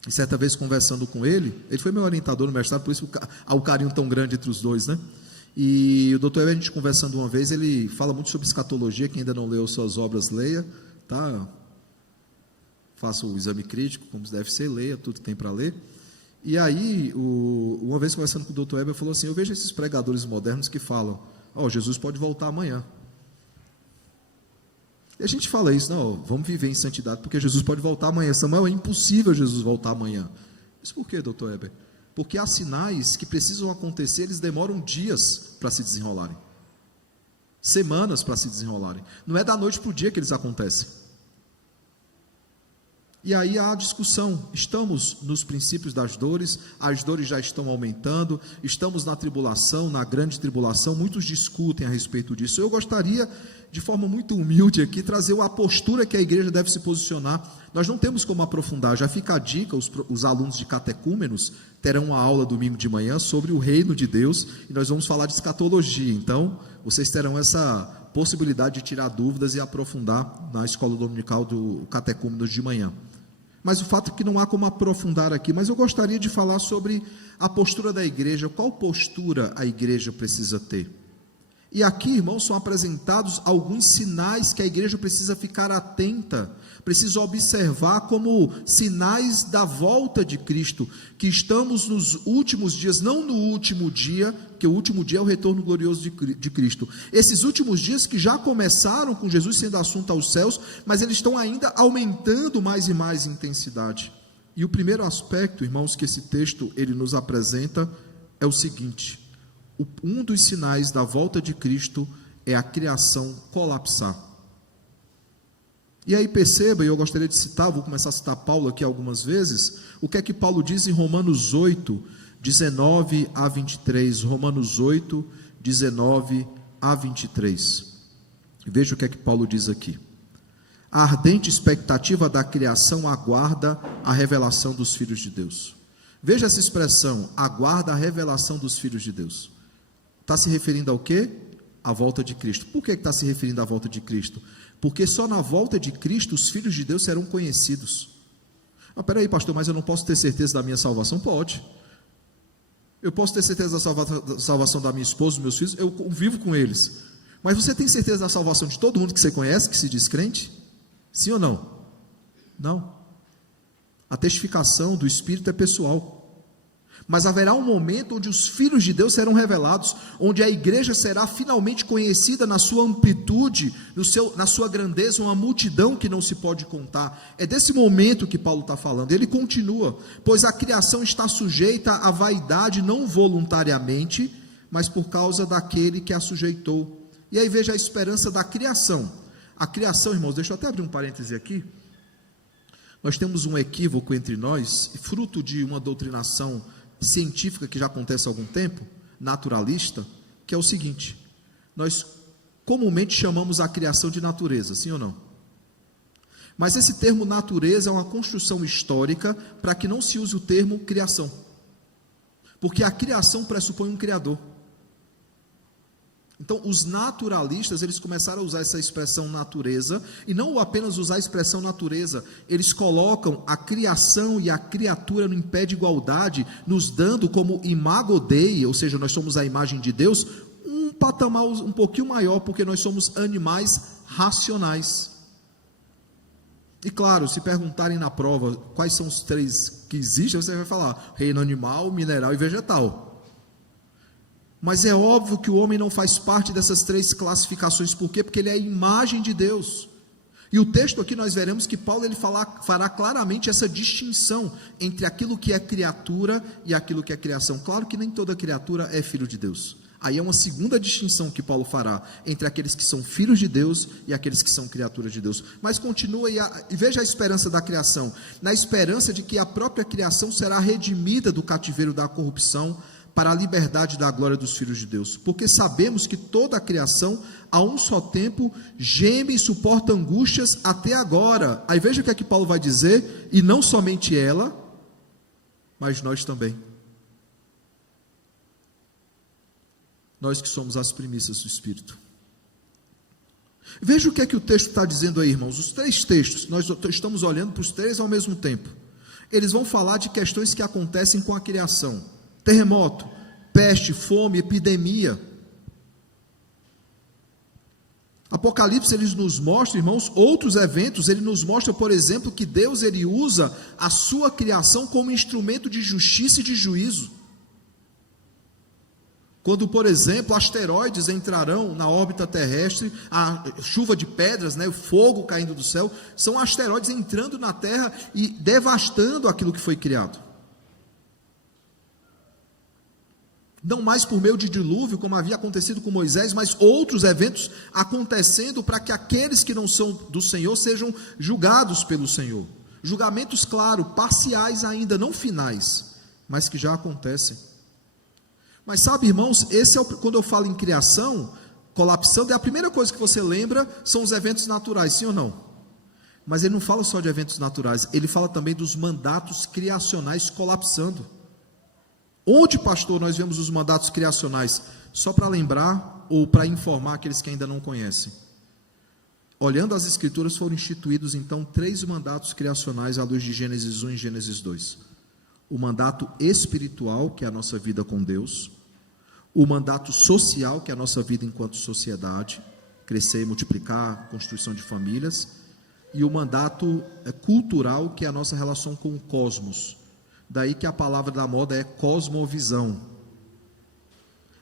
E certa vez conversando com ele foi meu orientador no mestrado, por isso há um carinho tão grande entre os dois, né? E o Dr. Heber, a gente conversando uma vez, ele fala muito sobre escatologia. Quem ainda não leu suas obras, leia, tá? Faça o exame crítico, como deve ser, leia tudo que tem para ler. E aí, uma vez conversando com o Dr. Heber, falou assim, eu vejo esses pregadores modernos que falam, Jesus pode voltar amanhã. E a gente fala isso, não, vamos viver em santidade, porque Jesus pode voltar amanhã. Samuel, é impossível Jesus voltar amanhã. Mas por quê, Dr. Heber? Porque há sinais que precisam acontecer, eles demoram dias para se desenrolarem. Semanas para se desenrolarem. Não é da noite para o dia que eles acontecem. E aí há a discussão, estamos nos princípios das dores, as dores já estão aumentando, estamos na tribulação, na grande tribulação, muitos discutem a respeito disso. Eu gostaria, de forma muito humilde aqui, trazer a postura que a igreja deve se posicionar. Nós não temos como aprofundar, já fica a dica, os alunos de catecúmenos terão uma aula domingo de manhã sobre o reino de Deus, e nós vamos falar de escatologia, então vocês terão essa possibilidade de tirar dúvidas e aprofundar na escola dominical do catecúmenos de manhã. Mas o fato é que não há como aprofundar aqui, mas eu gostaria de falar sobre a postura da igreja, qual postura a igreja precisa ter. E aqui, irmãos, são apresentados alguns sinais que a igreja precisa ficar atenta, precisa observar como sinais da volta de Cristo, que estamos nos últimos dias, não no último dia, que o último dia é o retorno glorioso de Cristo. Esses últimos dias que já começaram com Jesus sendo assunto aos céus, mas eles estão ainda aumentando mais e mais intensidade. E o primeiro aspecto, irmãos, que esse texto ele nos apresenta é o seguinte: um dos sinais da volta de Cristo é a criação colapsar. E aí perceba, e eu gostaria de citar, vou começar a citar Paulo aqui algumas vezes, o que é que Paulo diz em Romanos 8, 19 a 23, Romanos 8, 19 a 23, veja o que é que Paulo diz aqui: a ardente expectativa da criação aguarda a revelação dos filhos de Deus. Veja essa expressão, aguarda a revelação dos filhos de Deus. Está se referindo ao quê? À volta de Cristo. Por que está se referindo à volta de Cristo? Porque só na volta de Cristo os filhos de Deus serão conhecidos. Peraí, pastor, mas eu não posso ter certeza da minha salvação? Pode. Eu posso ter certeza da salvação da minha esposa, dos meus filhos, eu vivo com eles. Mas você tem certeza da salvação de todo mundo que você conhece, que se diz crente? Sim ou não? Não. A testificação do Espírito é pessoal. Mas haverá um momento onde os filhos de Deus serão revelados, onde a igreja será finalmente conhecida na sua amplitude, na sua grandeza, uma multidão que não se pode contar. É desse momento que Paulo está falando. Ele continua: pois a criação está sujeita à vaidade não voluntariamente, mas por causa daquele que a sujeitou. E aí veja a esperança da criação. A criação, irmãos, deixa eu até abrir um parêntese aqui. Nós temos um equívoco entre nós, fruto de uma doutrinação científica que já acontece há algum tempo, naturalista, que é o seguinte: nós comumente chamamos a criação de natureza, sim ou não? Mas esse termo natureza é uma construção histórica para que não se use o termo criação, porque a criação pressupõe um criador. Então, os naturalistas, eles começaram a usar essa expressão natureza, e não apenas usar a expressão natureza, eles colocam a criação e a criatura em pé de igualdade, nos dando como imago Dei, ou seja, nós somos a imagem de Deus, um patamar um pouquinho maior, porque nós somos animais racionais. E claro, se perguntarem na prova quais são os três que existem, você vai falar reino animal, mineral e vegetal. Mas é óbvio que o homem não faz parte dessas três classificações. Por quê? Porque ele é a imagem de Deus. E o texto aqui nós veremos que Paulo ele fará claramente essa distinção entre aquilo que é criatura e aquilo que é criação. Claro que nem toda criatura é filho de Deus. Aí é uma segunda distinção que Paulo fará entre aqueles que são filhos de Deus e aqueles que são criaturas de Deus. Mas continua e veja a esperança da criação, na esperança de que a própria criação será redimida do cativeiro da corrupção para a liberdade da glória dos filhos de Deus, porque sabemos que toda a criação, a um só tempo, geme e suporta angústias até agora. Aí veja o que é que Paulo vai dizer: e não somente ela, mas nós também. Nós que somos as primícias do Espírito. Veja o que é que o texto está dizendo aí, irmãos. Os três textos, nós estamos olhando para os três ao mesmo tempo. Eles vão falar de questões que acontecem com a criação: terremoto, peste, fome, epidemia. Apocalipse ele nos mostra, irmãos, outros eventos. Ele nos mostra, por exemplo, que Deus ele usa a sua criação como instrumento de justiça e de juízo. Quando, por exemplo, asteroides entrarão na órbita terrestre, a chuva de pedras, o fogo caindo do céu, são asteroides entrando na Terra e devastando aquilo que foi criado. Não mais por meio de dilúvio, como havia acontecido com Moisés, mas outros eventos acontecendo para que aqueles que não são do Senhor sejam julgados pelo Senhor. Julgamentos, claro, parciais ainda, não finais, mas que já acontecem. Mas sabe, irmãos, quando eu falo em criação, colapsando, a primeira coisa que você lembra são os eventos naturais, sim ou não? Mas ele não fala só de eventos naturais, ele fala também dos mandatos criacionais colapsando. Onde, pastor, nós vemos os mandatos criacionais? Só para lembrar ou para informar aqueles que ainda não conhecem. Olhando as Escrituras, foram instituídos então 3 mandatos criacionais à luz de Gênesis 1 e Gênesis 2. O mandato espiritual, que é a nossa vida com Deus. o mandato social, que é a nossa vida enquanto sociedade, crescer e multiplicar, constituição de famílias, e o mandato cultural, que é a nossa relação com o cosmos. Daí que a palavra da moda é cosmovisão.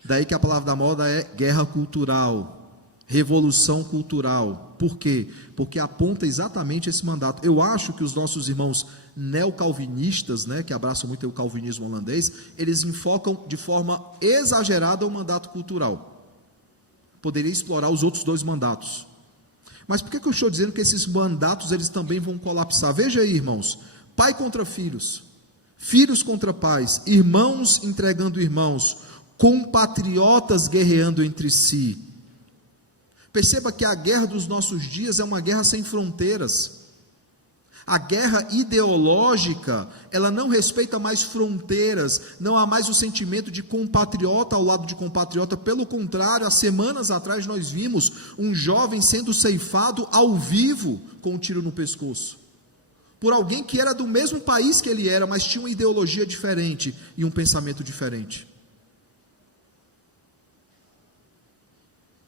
Daí que a palavra da moda é guerra cultural, revolução cultural. Por quê? Porque aponta exatamente esse mandato. Eu acho que os nossos irmãos neocalvinistas, né, que abraçam muito o calvinismo holandês, eles enfocam de forma exagerada o mandato cultural. Poderia explorar os outros dois mandatos. Mas por que eu estou dizendo que esses mandatos eles também vão colapsar? Veja aí, irmãos, pai contra filhos, filhos contra pais, irmãos entregando irmãos, compatriotas guerreando entre si. Perceba que a guerra dos nossos dias é uma guerra sem fronteiras. A guerra ideológica, ela não respeita mais fronteiras, não há mais o sentimento de compatriota ao lado de compatriota. Pelo contrário, há semanas atrás nós vimos um jovem sendo ceifado ao vivo com um tiro no pescoço, por alguém que era do mesmo país que ele era, mas tinha uma ideologia diferente e um pensamento diferente.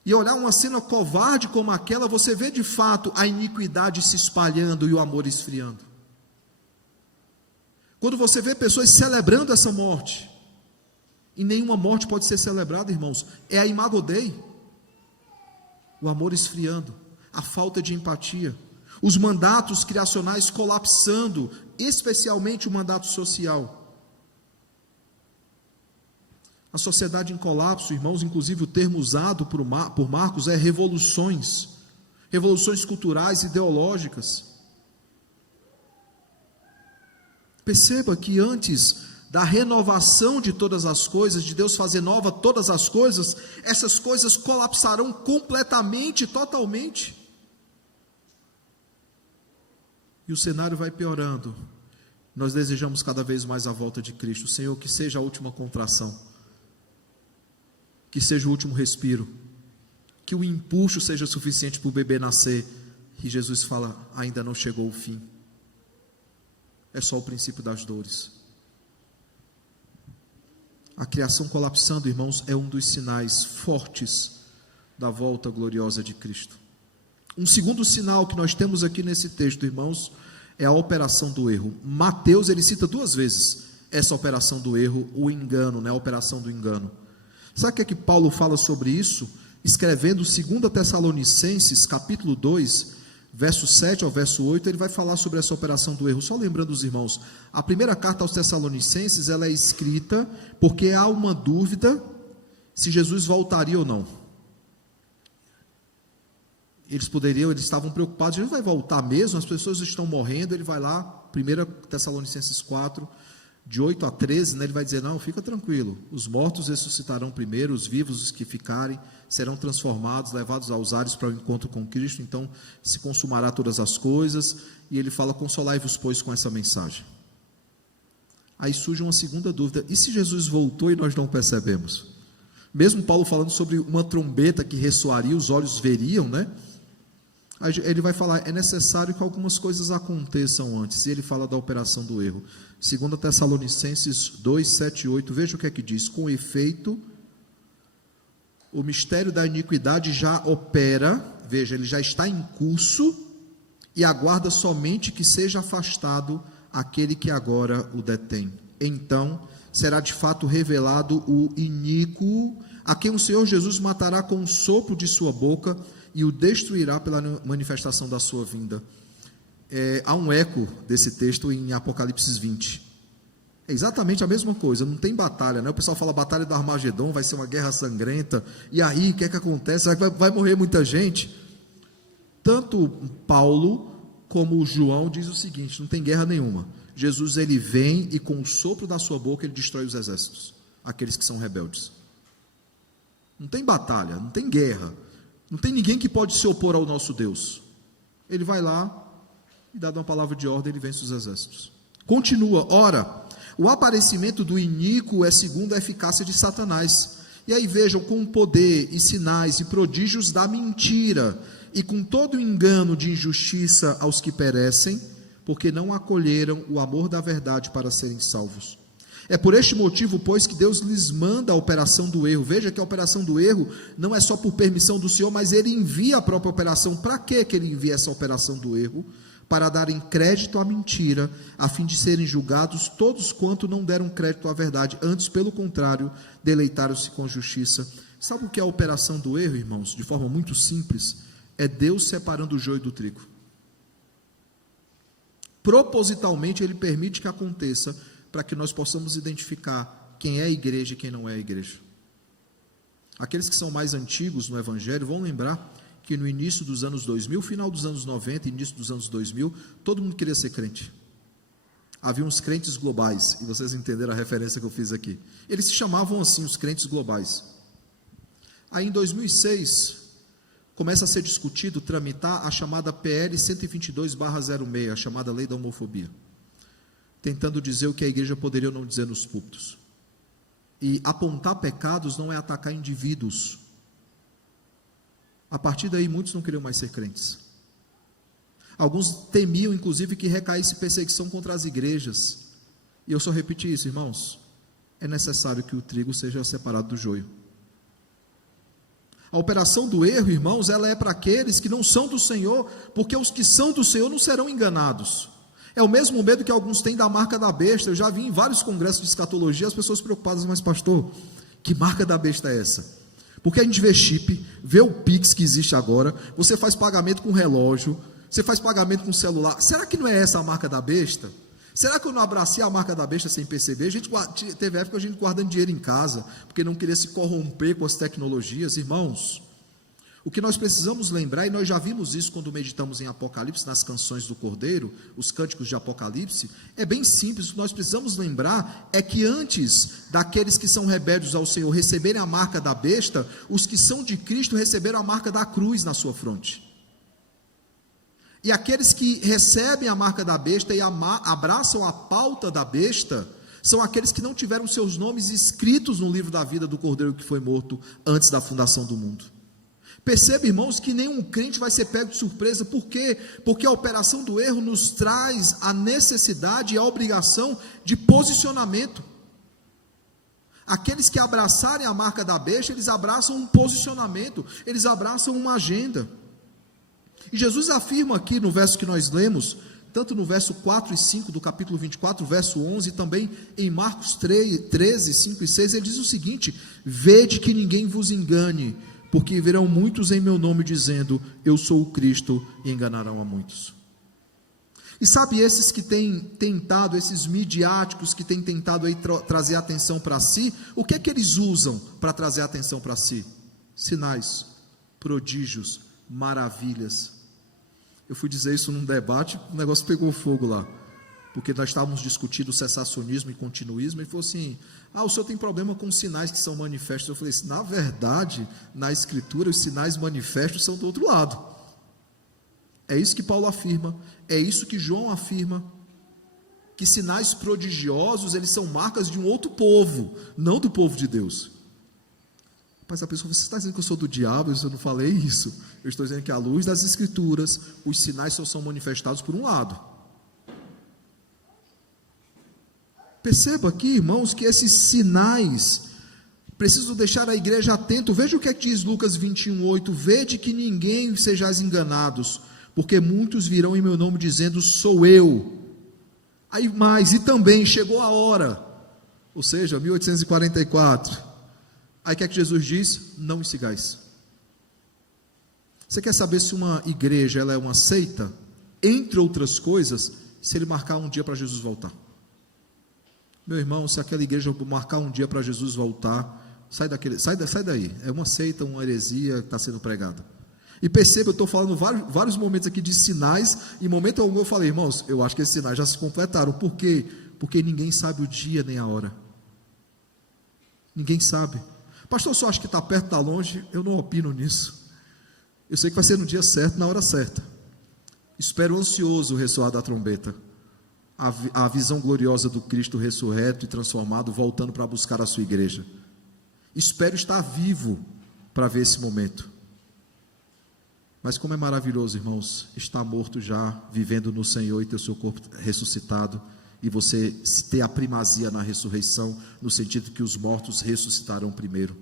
E olhar uma cena covarde como aquela, você vê de fato a iniquidade se espalhando e o amor esfriando. Quando você vê pessoas celebrando essa morte, e nenhuma morte pode ser celebrada, irmãos, é a Imago Dei, o amor esfriando, a falta de empatia, os mandatos criacionais colapsando, especialmente o mandato social. A sociedade em colapso, irmãos, inclusive o termo usado por Marcos é revoluções culturais, ideológicas. Perceba que antes da renovação de todas as coisas, de Deus fazer nova todas as coisas, essas coisas colapsarão completamente, totalmente. E o cenário vai piorando. Nós desejamos cada vez mais a volta de Cristo. Senhor, que seja a última contração, que seja o último respiro, que o empuxo seja suficiente para o bebê nascer, e Jesus fala, ainda não chegou o fim, é só o princípio das dores. A criação colapsando, irmãos, é um dos sinais fortes da volta gloriosa de Cristo. Um segundo sinal que nós temos aqui nesse texto, irmãos, é a operação do erro. Mateus, ele cita duas vezes essa operação do erro, o engano, né? A operação do engano. Sabe o que é que Paulo fala sobre isso? Escrevendo 2 Tessalonicenses, capítulo 2, verso 7 ao verso 8, ele vai falar sobre essa operação do erro. Só lembrando os irmãos, a primeira carta aos Tessalonicenses, ela é escrita porque há uma dúvida se Jesus voltaria ou não. Eles estavam preocupados, Jesus vai voltar mesmo? As pessoas estão morrendo. Ele vai lá, 1 Tessalonicenses 4, de 8 a 13, né, ele vai dizer, não, fica tranquilo, os mortos ressuscitarão primeiro, os vivos, os que ficarem, serão transformados, levados aos ares para o encontro com Cristo, então se consumará todas as coisas, e ele fala, consolai-vos, pois, com essa mensagem. Aí surge uma segunda dúvida, e se Jesus voltou e nós não percebemos? Mesmo Paulo falando sobre uma trombeta que ressoaria, os olhos veriam, né? Aí ele vai falar, é necessário que algumas coisas aconteçam antes, e ele fala da operação do erro. 2 Tessalonicenses 2, 7 e 8, veja o que é que diz, com efeito, o mistério da iniquidade já opera, veja, ele já está em curso, e aguarda somente que seja afastado aquele que agora o detém. Então, será de fato revelado o iníquo, a quem o Senhor Jesus matará com o sopro de sua boca, e o destruirá pela manifestação da sua vinda. Há um eco desse texto em Apocalipse 20. É exatamente a mesma coisa, não tem batalha, né? O pessoal fala batalha do Armagedon, vai ser uma guerra sangrenta, e aí, o que é que acontece? Vai morrer muita gente? Tanto Paulo como João diz o seguinte, não tem guerra nenhuma. Jesus, ele vem e com o sopro da sua boca, ele destrói os exércitos, aqueles que são rebeldes. Não tem batalha, não tem guerra, não tem ninguém que pode se opor ao nosso Deus. Ele vai lá e, dado uma palavra de ordem, ele vence os exércitos. Continua, ora, o aparecimento do iníquo é segundo a eficácia de Satanás. E aí vejam, com poder e sinais e prodígios da mentira, e com todo o engano de injustiça aos que perecem, porque não acolheram o amor da verdade para serem salvos. É por este motivo, pois, que Deus lhes manda a operação do erro. Veja que a operação do erro não é só por permissão do Senhor, mas Ele envia a própria operação. Para que Ele envia essa operação do erro? Para darem crédito à mentira, a fim de serem julgados todos quanto não deram crédito à verdade. Antes, pelo contrário, deleitaram-se com justiça. Sabe o que é a operação do erro, irmãos? De forma muito simples, é Deus separando o joio do trigo. Propositalmente, Ele permite que aconteça, para que nós possamos identificar quem é a igreja e quem não é a igreja. Aqueles que são mais antigos no Evangelho vão lembrar que no início dos anos 2000, final dos anos 90, início dos anos 2000, todo mundo queria ser crente. Havia uns crentes globais, e vocês entenderam a referência que eu fiz aqui. Eles se chamavam assim, os crentes globais. Aí em 2006, começa a ser discutido, tramitar a chamada PL 122/06, a chamada Lei da Homofobia, tentando dizer o que a igreja poderia ou não dizer nos púlpitos. E apontar pecados não é atacar indivíduos. A partir daí, muitos não queriam mais ser crentes. Alguns temiam, inclusive, que recaísse perseguição contra as igrejas. E eu só repeti isso, irmãos. É necessário que o trigo seja separado do joio. A operação do erro, irmãos, ela é para aqueles que não são do Senhor, porque os que são do Senhor não serão enganados. É o mesmo medo que alguns têm da marca da besta. Eu já vi em vários congressos de escatologia as pessoas preocupadas, mas pastor, que marca da besta é essa? Porque a gente vê chip, vê o Pix que existe agora, você faz pagamento com relógio, você faz pagamento com celular. Será que não é essa a marca da besta? Será que eu não abracei a marca da besta sem perceber? Teve época a gente guardando dinheiro em casa, porque não queria se corromper com as tecnologias. Irmãos, o que nós precisamos lembrar, e nós já vimos isso quando meditamos em Apocalipse, nas canções do Cordeiro, os cânticos de Apocalipse, é bem simples. O que nós precisamos lembrar é que antes daqueles que são rebeldes ao Senhor receberem a marca da besta, os que são de Cristo receberam a marca da cruz na sua fronte. E aqueles que recebem a marca da besta e abraçam a pauta da besta, são aqueles que não tiveram seus nomes escritos no livro da vida do Cordeiro que foi morto antes da fundação do mundo. Perceba, irmãos, que nenhum crente vai ser pego de surpresa. Por quê? Porque a operação do erro nos traz a necessidade e a obrigação de posicionamento. Aqueles que abraçarem a marca da besta, eles abraçam um posicionamento, eles abraçam uma agenda. E Jesus afirma aqui no verso que nós lemos, tanto no verso 4 e 5 do capítulo 24, verso 11, e também em Marcos 13, 5 e 6, ele diz o seguinte: vede que ninguém vos engane, porque virão muitos em meu nome dizendo, eu sou o Cristo, e enganarão a muitos. E sabe, esses que têm tentado, esses midiáticos que têm tentado aí trazer atenção para si, o que é que eles usam para trazer atenção para si? Sinais, prodígios, maravilhas. Eu fui dizer isso num debate, o negócio pegou fogo lá, porque nós estávamos discutindo cessacionismo e continuismo, e falou assim, o senhor tem problema com sinais que são manifestos? Eu falei assim, na verdade, na escritura, os sinais manifestos são do outro lado. É isso que Paulo afirma, é isso que João afirma, que sinais prodigiosos, eles são marcas de um outro povo, não do povo de Deus. Mas a pessoa, você está dizendo que eu sou do diabo? Eu não falei isso. Eu estou dizendo que à luz das escrituras, os sinais só são manifestados por um lado. Perceba aqui, irmãos, que esses sinais precisam deixar a igreja atento. Veja o que é que diz Lucas 21:8, vede que ninguém sejais enganados, porque muitos virão em meu nome dizendo, sou eu. Aí mais, e também chegou a hora, ou seja, 1844. Aí o que é que Jesus diz? Não me sigais. Você quer saber se uma igreja ela é uma seita? Entre outras coisas, se ele marcar um dia para Jesus voltar. Meu irmão, se aquela igreja marcar um dia para Jesus voltar, sai daí. É uma seita, uma heresia que está sendo pregada. E perceba, eu estou falando vários momentos aqui de sinais, e em momento algum eu falei, irmãos, eu acho que esses sinais já se completaram. Por quê? Porque ninguém sabe o dia nem a hora. Ninguém sabe. Pastor, só acha que está perto, está longe? Eu não opino nisso. Eu sei que vai ser no dia certo, na hora certa. Espero ansioso o ressoar da trombeta. A visão gloriosa do Cristo ressurreto e transformado, voltando para buscar a sua igreja. Espero estar vivo para ver esse momento. Mas como é maravilhoso, irmãos, estar morto já, vivendo no Senhor e ter o seu corpo ressuscitado, e você ter a primazia na ressurreição, no sentido que os mortos ressuscitarão primeiro.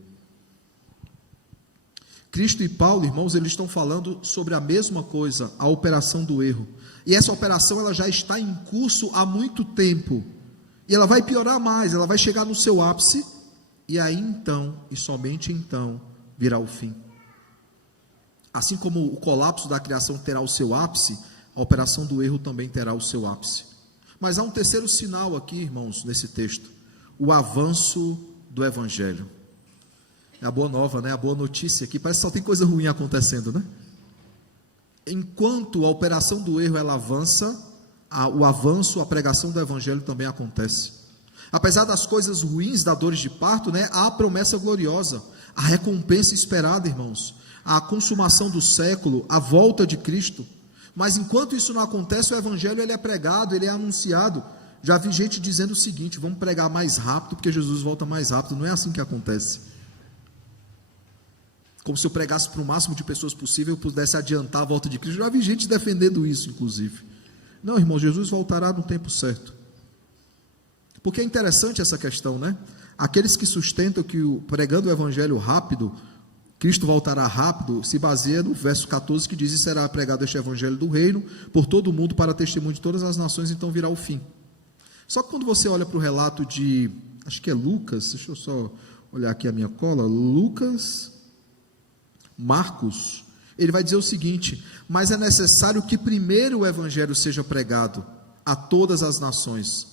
Cristo e Paulo, irmãos, eles estão falando sobre a mesma coisa, a operação do erro. E essa operação ela já está em curso há muito tempo. E ela vai piorar mais, ela vai chegar no seu ápice, e aí então, e somente então, virá o fim. Assim como o colapso da criação terá o seu ápice, a operação do erro também terá o seu ápice. Mas há um terceiro sinal aqui, irmãos, nesse texto: o avanço do Evangelho. É a boa nova, né? A boa notícia aqui, parece que só tem coisa ruim acontecendo, né? Enquanto a operação do erro ela avança, o avanço, a pregação do Evangelho também acontece. Apesar das coisas ruins, das dores de parto, né? Há a promessa gloriosa, a recompensa esperada, irmãos, a consumação do século, a volta de Cristo. Mas enquanto isso não acontece, o Evangelho ele é pregado, ele é anunciado. Já vi gente dizendo o seguinte: vamos pregar mais rápido, porque Jesus volta mais rápido. Não é assim que acontece. Como se eu pregasse para o máximo de pessoas possível, eu pudesse adiantar a volta de Cristo. Já vi gente defendendo isso, inclusive. Não, irmão, Jesus voltará no tempo certo. Porque é interessante essa questão, né? Aqueles que sustentam que pregando o Evangelho rápido, Cristo voltará rápido, se baseia no verso 14 que diz: e será pregado este Evangelho do reino por todo o mundo para testemunho de todas as nações, então virá o fim. Só que quando você olha para o relato de, acho que é Lucas, deixa eu só olhar aqui a minha cola, Marcos, ele vai dizer o seguinte: mas é necessário que primeiro o Evangelho seja pregado a todas as nações.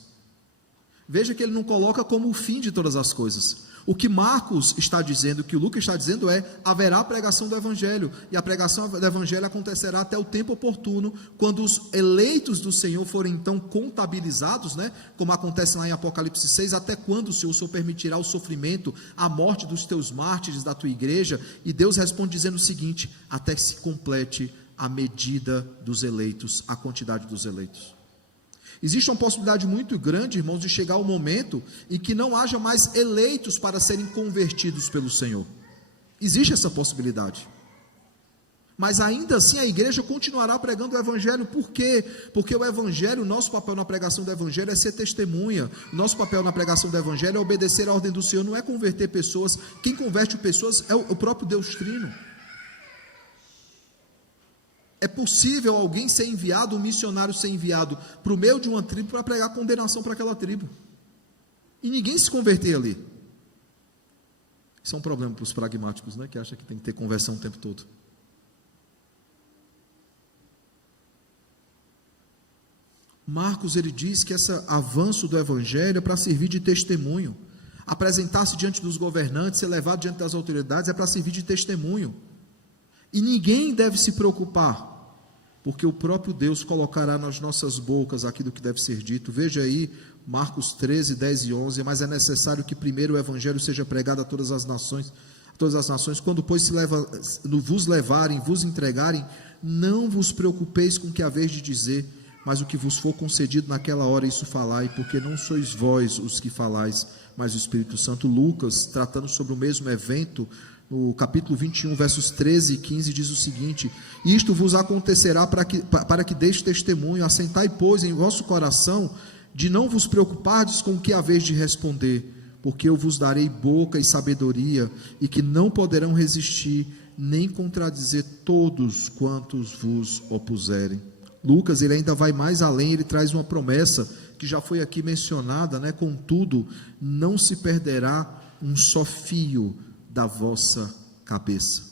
Veja que ele não coloca como o fim de todas as coisas. O que Marcos está dizendo, o que Lucas está dizendo é: haverá a pregação do Evangelho, e a pregação do Evangelho acontecerá até o tempo oportuno, quando os eleitos do Senhor forem então contabilizados, né? Como acontece lá em Apocalipse 6, até quando o Senhor permitirá o sofrimento, a morte dos teus mártires da tua igreja? E Deus responde dizendo o seguinte: até que se complete a medida dos eleitos, a quantidade dos eleitos. Existe uma possibilidade muito grande, irmãos, de chegar ao momento em que não haja mais eleitos para serem convertidos pelo Senhor. Existe essa possibilidade. Mas ainda assim a igreja continuará pregando o Evangelho. Por quê? Porque o Evangelho, o nosso papel na pregação do Evangelho é ser testemunha. Nosso papel na pregação do Evangelho é obedecer à ordem do Senhor, não é converter pessoas. Quem converte pessoas é o próprio Deus Trino. É possível alguém ser enviado, um missionário ser enviado para o meio de uma tribo para pregar condenação para aquela tribo, e ninguém se converter ali. Isso é um problema para os pragmáticos, né? Que acham que tem que ter conversão o tempo todo. Marcos, ele diz que esse avanço do Evangelho é para servir de testemunho. Apresentar-se diante dos governantes, ser levado diante das autoridades, é para servir de testemunho. E ninguém deve se preocupar, porque o próprio Deus colocará nas nossas bocas aquilo que deve ser dito. Veja aí, Marcos 13, 10 e 11, mas é necessário que primeiro o Evangelho seja pregado a todas as nações, quando pois vos levarem, vos entregarem, não vos preocupeis com o que haveis de dizer, mas o que vos for concedido naquela hora, isso falai, porque não sois vós os que falais, mas o Espírito Santo. Lucas, tratando sobre o mesmo evento, no capítulo 21, versos 13 e 15, diz o seguinte: isto vos acontecerá para que deis testemunho, assentai, pois, em vosso coração, de não vos preocupardes com o que haveis de responder, porque eu vos darei boca e sabedoria, e que não poderão resistir, nem contradizer todos quantos vos opuserem. Lucas, ele ainda vai mais além, ele traz uma promessa, que já foi aqui mencionada, né? Contudo, não se perderá um só fio da vossa cabeça.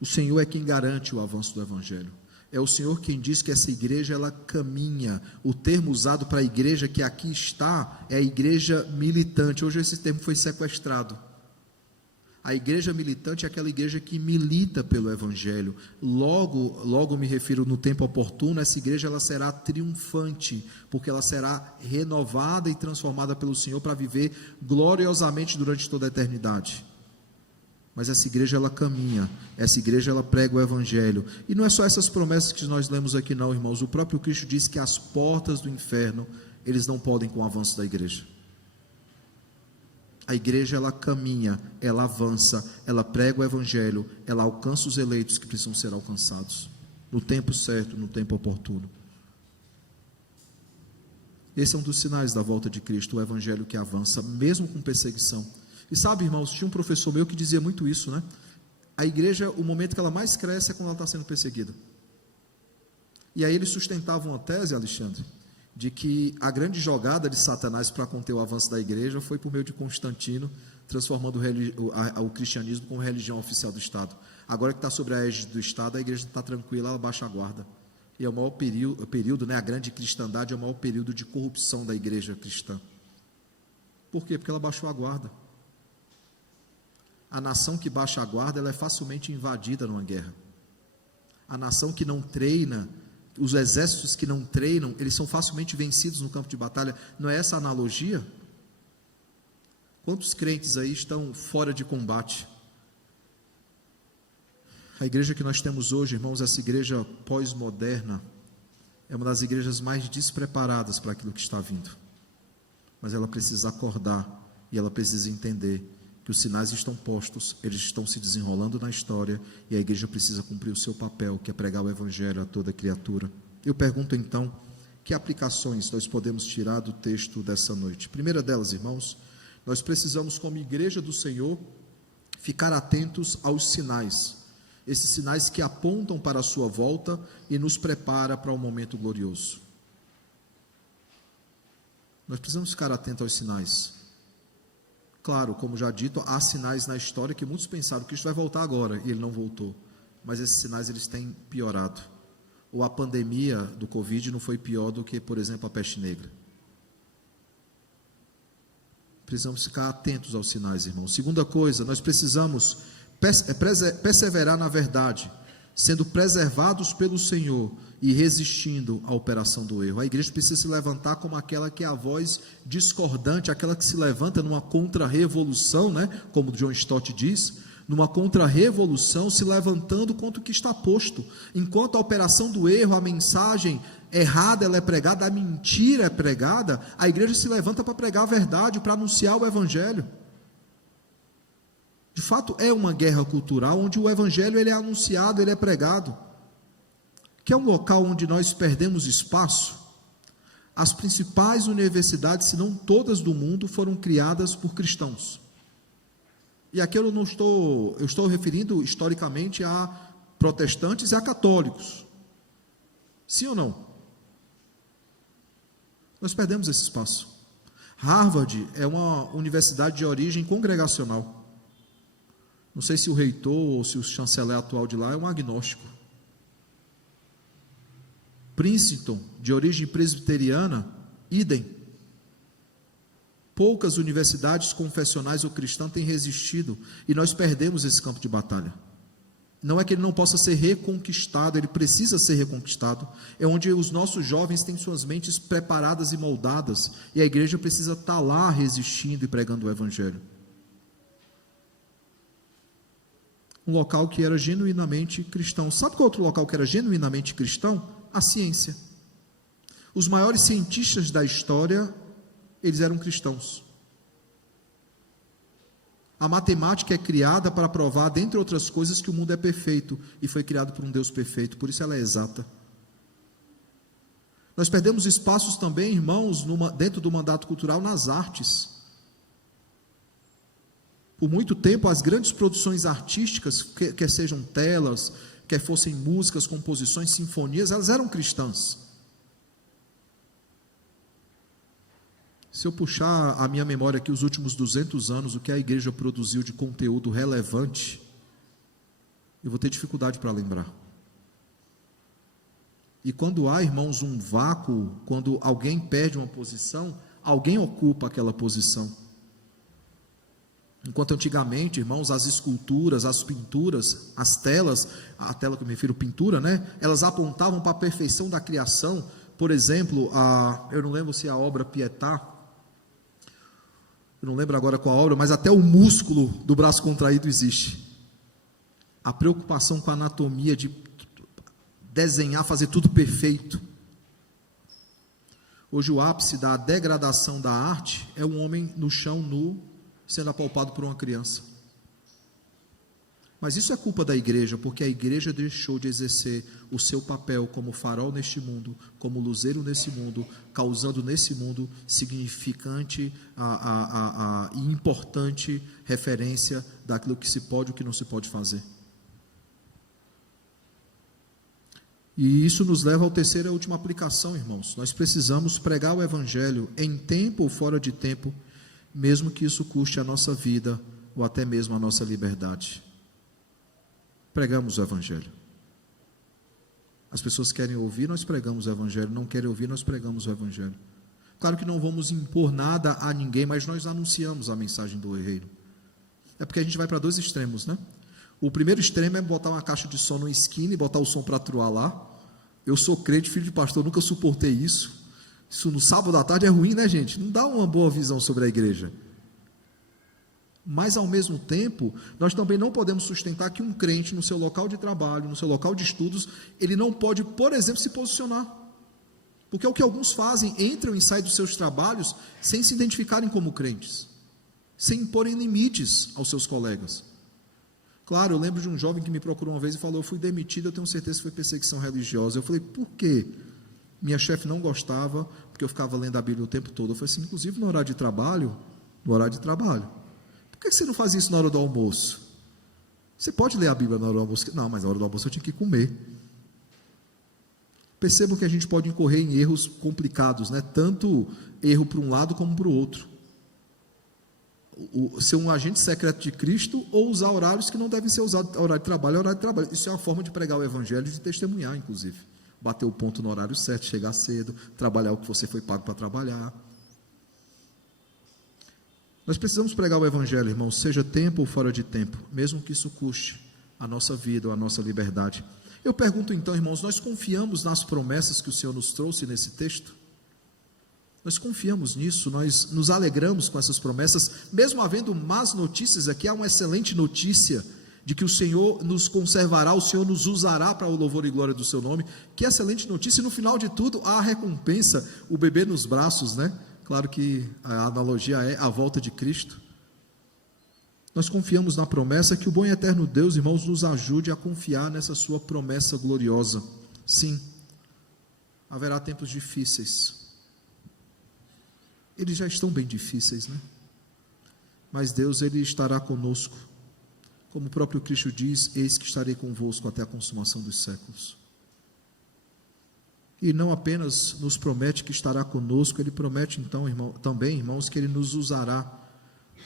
O Senhor é quem garante o avanço do Evangelho. É o Senhor quem diz que essa igreja, ela caminha. O termo usado para a igreja que aqui está é a igreja militante. Hoje esse termo foi sequestrado. A igreja militante é aquela igreja que milita pelo Evangelho. Logo me refiro no tempo oportuno, essa igreja ela será triunfante, porque ela será renovada e transformada pelo Senhor para viver gloriosamente durante toda a eternidade. Mas essa igreja ela caminha, essa igreja ela prega o Evangelho. E não é só essas promessas que nós lemos aqui não, irmãos. O próprio Cristo disse que as portas do inferno, eles não podem com o avanço da igreja. A igreja ela caminha, ela avança, ela prega o Evangelho, ela alcança os eleitos que precisam ser alcançados, no tempo certo, no tempo oportuno. Esse é um dos sinais da volta de Cristo, o evangelho que avança, mesmo com perseguição. E sabe, irmãos, tinha um professor meu que dizia muito isso, né? A igreja, o momento que ela mais cresce é quando ela está sendo perseguida. E aí ele sustentava uma tese, Alexandre, de que a grande jogada de Satanás para conter o avanço da igreja foi por meio de Constantino, transformando o cristianismo como religião oficial do Estado. Agora que está sobre a égide do Estado, a igreja está tranquila, ela baixa a guarda. E é o maior período, né, a grande cristandade é o maior período de corrupção da igreja cristã. Por quê? Porque ela baixou a guarda. A nação que baixa a guarda, ela é facilmente invadida numa guerra. A nação que não treina, os exércitos que não treinam, eles são facilmente vencidos no campo de batalha. Não é essa a analogia? Quantos crentes aí estão fora de combate? A igreja que nós temos hoje, irmãos, essa igreja pós-moderna, é uma das igrejas mais despreparadas para aquilo que está vindo. Mas ela precisa acordar e ela precisa entender que os sinais estão postos, eles estão se desenrolando na história e a igreja precisa cumprir o seu papel, que é pregar o evangelho a toda criatura. Eu pergunto então, que aplicações nós podemos tirar do texto dessa noite? Primeira delas, irmãos, nós precisamos, como igreja do Senhor, ficar atentos aos sinais. Esses sinais que apontam para a sua volta e nos prepara para um momento glorioso. Nós precisamos ficar atentos aos sinais. Claro, como já dito, há sinais na história que muitos pensaram que Cristo vai voltar agora e ele não voltou. Mas esses sinais eles têm piorado. Ou a pandemia do Covid não foi pior do que, por exemplo, a peste negra. Precisamos ficar atentos aos sinais, irmãos. Segunda coisa, nós precisamos perseverar na verdade, sendo preservados pelo Senhor e resistindo à operação do erro. A igreja precisa se levantar como aquela que é a voz discordante, aquela que se levanta numa contra-revolução, né? Como John Stott diz, numa contra-revolução, se levantando contra o que está posto. Enquanto a operação do erro, a mensagem errada ela é pregada, a mentira é pregada, a igreja se levanta para pregar a verdade, para anunciar o evangelho. De fato, é uma guerra cultural onde o evangelho ele é anunciado, ele é pregado. Que é um local onde nós perdemos espaço. As principais universidades, se não todas do mundo, foram criadas por cristãos. E aqui eu estou referindo historicamente a protestantes e a católicos. Sim ou não? Nós perdemos esse espaço. Harvard é uma universidade de origem congregacional. Não sei se o reitor ou se o chanceler atual de lá é um agnóstico. Princeton, de origem presbiteriana, idem. Poucas universidades confessionais ou cristãs têm resistido, e nós perdemos esse campo de batalha. Não é que ele não possa ser reconquistado, ele precisa ser reconquistado. É onde os nossos jovens têm suas mentes preparadas e moldadas, e a igreja precisa estar lá resistindo e pregando o evangelho. Um local que era genuinamente cristão. Sabe qual outro local que era genuinamente cristão? A ciência. Os maiores cientistas da história, eles eram cristãos. A matemática é criada para provar, dentre outras coisas, que o mundo é perfeito, e foi criado por um Deus perfeito, por isso ela é exata. Nós perdemos espaços também, irmãos, dentro do mandato cultural, nas artes. Por muito tempo, as grandes produções artísticas, quer sejam telas, quer fossem músicas, composições, sinfonias, elas eram cristãs. Se eu puxar a minha memória aqui, os últimos 200 anos, o que a igreja produziu de conteúdo relevante, eu vou ter dificuldade para lembrar. E quando há, irmãos, um vácuo, quando alguém perde uma posição, alguém ocupa aquela posição. Enquanto antigamente, irmãos, as esculturas, as pinturas, as telas, a tela que eu me refiro, pintura, né? Elas apontavam para a perfeição da criação. Por exemplo, eu não lembro se é a obra Pietà, eu não lembro agora qual a obra, mas até o músculo do braço contraído existe. A preocupação com a anatomia de desenhar, fazer tudo perfeito. Hoje o ápice da degradação da arte é um homem no chão nu, sendo apalpado por uma criança. Mas isso é culpa da igreja, porque a igreja deixou de exercer o seu papel como farol neste mundo, como luzeiro nesse mundo, causando nesse mundo significante e importante referência daquilo que se pode e o que não se pode fazer. E isso nos leva ao terceiro e última aplicação, irmãos. Nós precisamos pregar o evangelho em tempo ou fora de tempo, mesmo que isso custe a nossa vida ou até mesmo a nossa liberdade. Pregamos o evangelho. As pessoas querem ouvir, nós pregamos o evangelho. Não querem ouvir, nós pregamos o evangelho. Claro que não vamos impor nada a ninguém, mas nós anunciamos a mensagem do reino. É porque a gente vai para dois extremos, né? O primeiro extremo é botar uma caixa de som na esquina e botar o som para atuar lá. Eu sou crente, filho de pastor, nunca suportei isso. Isso no sábado à tarde é ruim, né, gente? Não dá uma boa visão sobre a igreja. Mas, ao mesmo tempo, nós também não podemos sustentar que um crente, no seu local de trabalho, no seu local de estudos, ele não pode, por exemplo, se posicionar. Porque é o que alguns fazem, entram e saem dos seus trabalhos sem se identificarem como crentes, sem imporem limites aos seus colegas. Claro, eu lembro de um jovem que me procurou uma vez e falou: eu fui demitido, eu tenho certeza que foi perseguição religiosa. Eu falei: por quê? Minha chefe não gostava, porque eu ficava lendo a Bíblia o tempo todo. Eu falei assim: inclusive no horário de trabalho, por que você não faz isso na hora do almoço? Você pode ler a Bíblia na hora do almoço? Não, mas na hora do almoço eu tinha que comer. Percebam que a gente pode incorrer em erros complicados, né? Tanto erro para um lado como para o outro. Ser um agente secreto de Cristo ou usar horários que não devem ser usados. Horário de trabalho é horário de trabalho. Isso é uma forma de pregar o evangelho e de testemunhar, inclusive. Bater o ponto no horário certo, chegar cedo, trabalhar o que você foi pago para trabalhar. Nós precisamos pregar o evangelho, irmãos, seja tempo ou fora de tempo, mesmo que isso custe a nossa vida ou a nossa liberdade. Eu pergunto então, irmãos, nós confiamos nas promessas que o Senhor nos trouxe nesse texto? Nós confiamos nisso, nós nos alegramos com essas promessas, mesmo havendo más notícias. Aqui há uma excelente notícia de que o Senhor nos conservará, o Senhor nos usará para o louvor e glória do seu nome. Que excelente notícia, e no final de tudo há a recompensa, o bebê nos braços, né? Claro que a analogia é a volta de Cristo. Nós confiamos na promessa. Que o bom e eterno Deus, irmãos, nos ajude a confiar nessa sua promessa gloriosa. Sim, haverá tempos difíceis. Eles já estão bem difíceis, né? Mas Deus, Ele estará conosco. Como o próprio Cristo diz: eis que estarei convosco até a consumação dos séculos. E não apenas nos promete que estará conosco, Ele promete então, também, irmãos, que Ele nos usará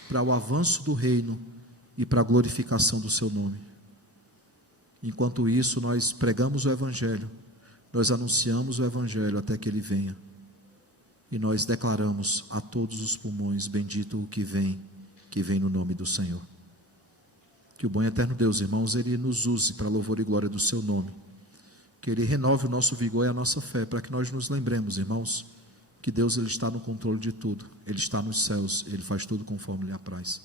para o avanço do reino e para a glorificação do seu nome. Enquanto isso, nós pregamos o evangelho, nós anunciamos o evangelho até que Ele venha. E nós declaramos a todos os pulmões: bendito o que vem no nome do Senhor. Que o bom e eterno Deus, irmãos, Ele nos use para louvor e glória do seu nome. Que Ele renove o nosso vigor e a nossa fé, para que nós nos lembremos, irmãos, que Deus, Ele está no controle de tudo. Ele está nos céus, Ele faz tudo conforme lhe apraz.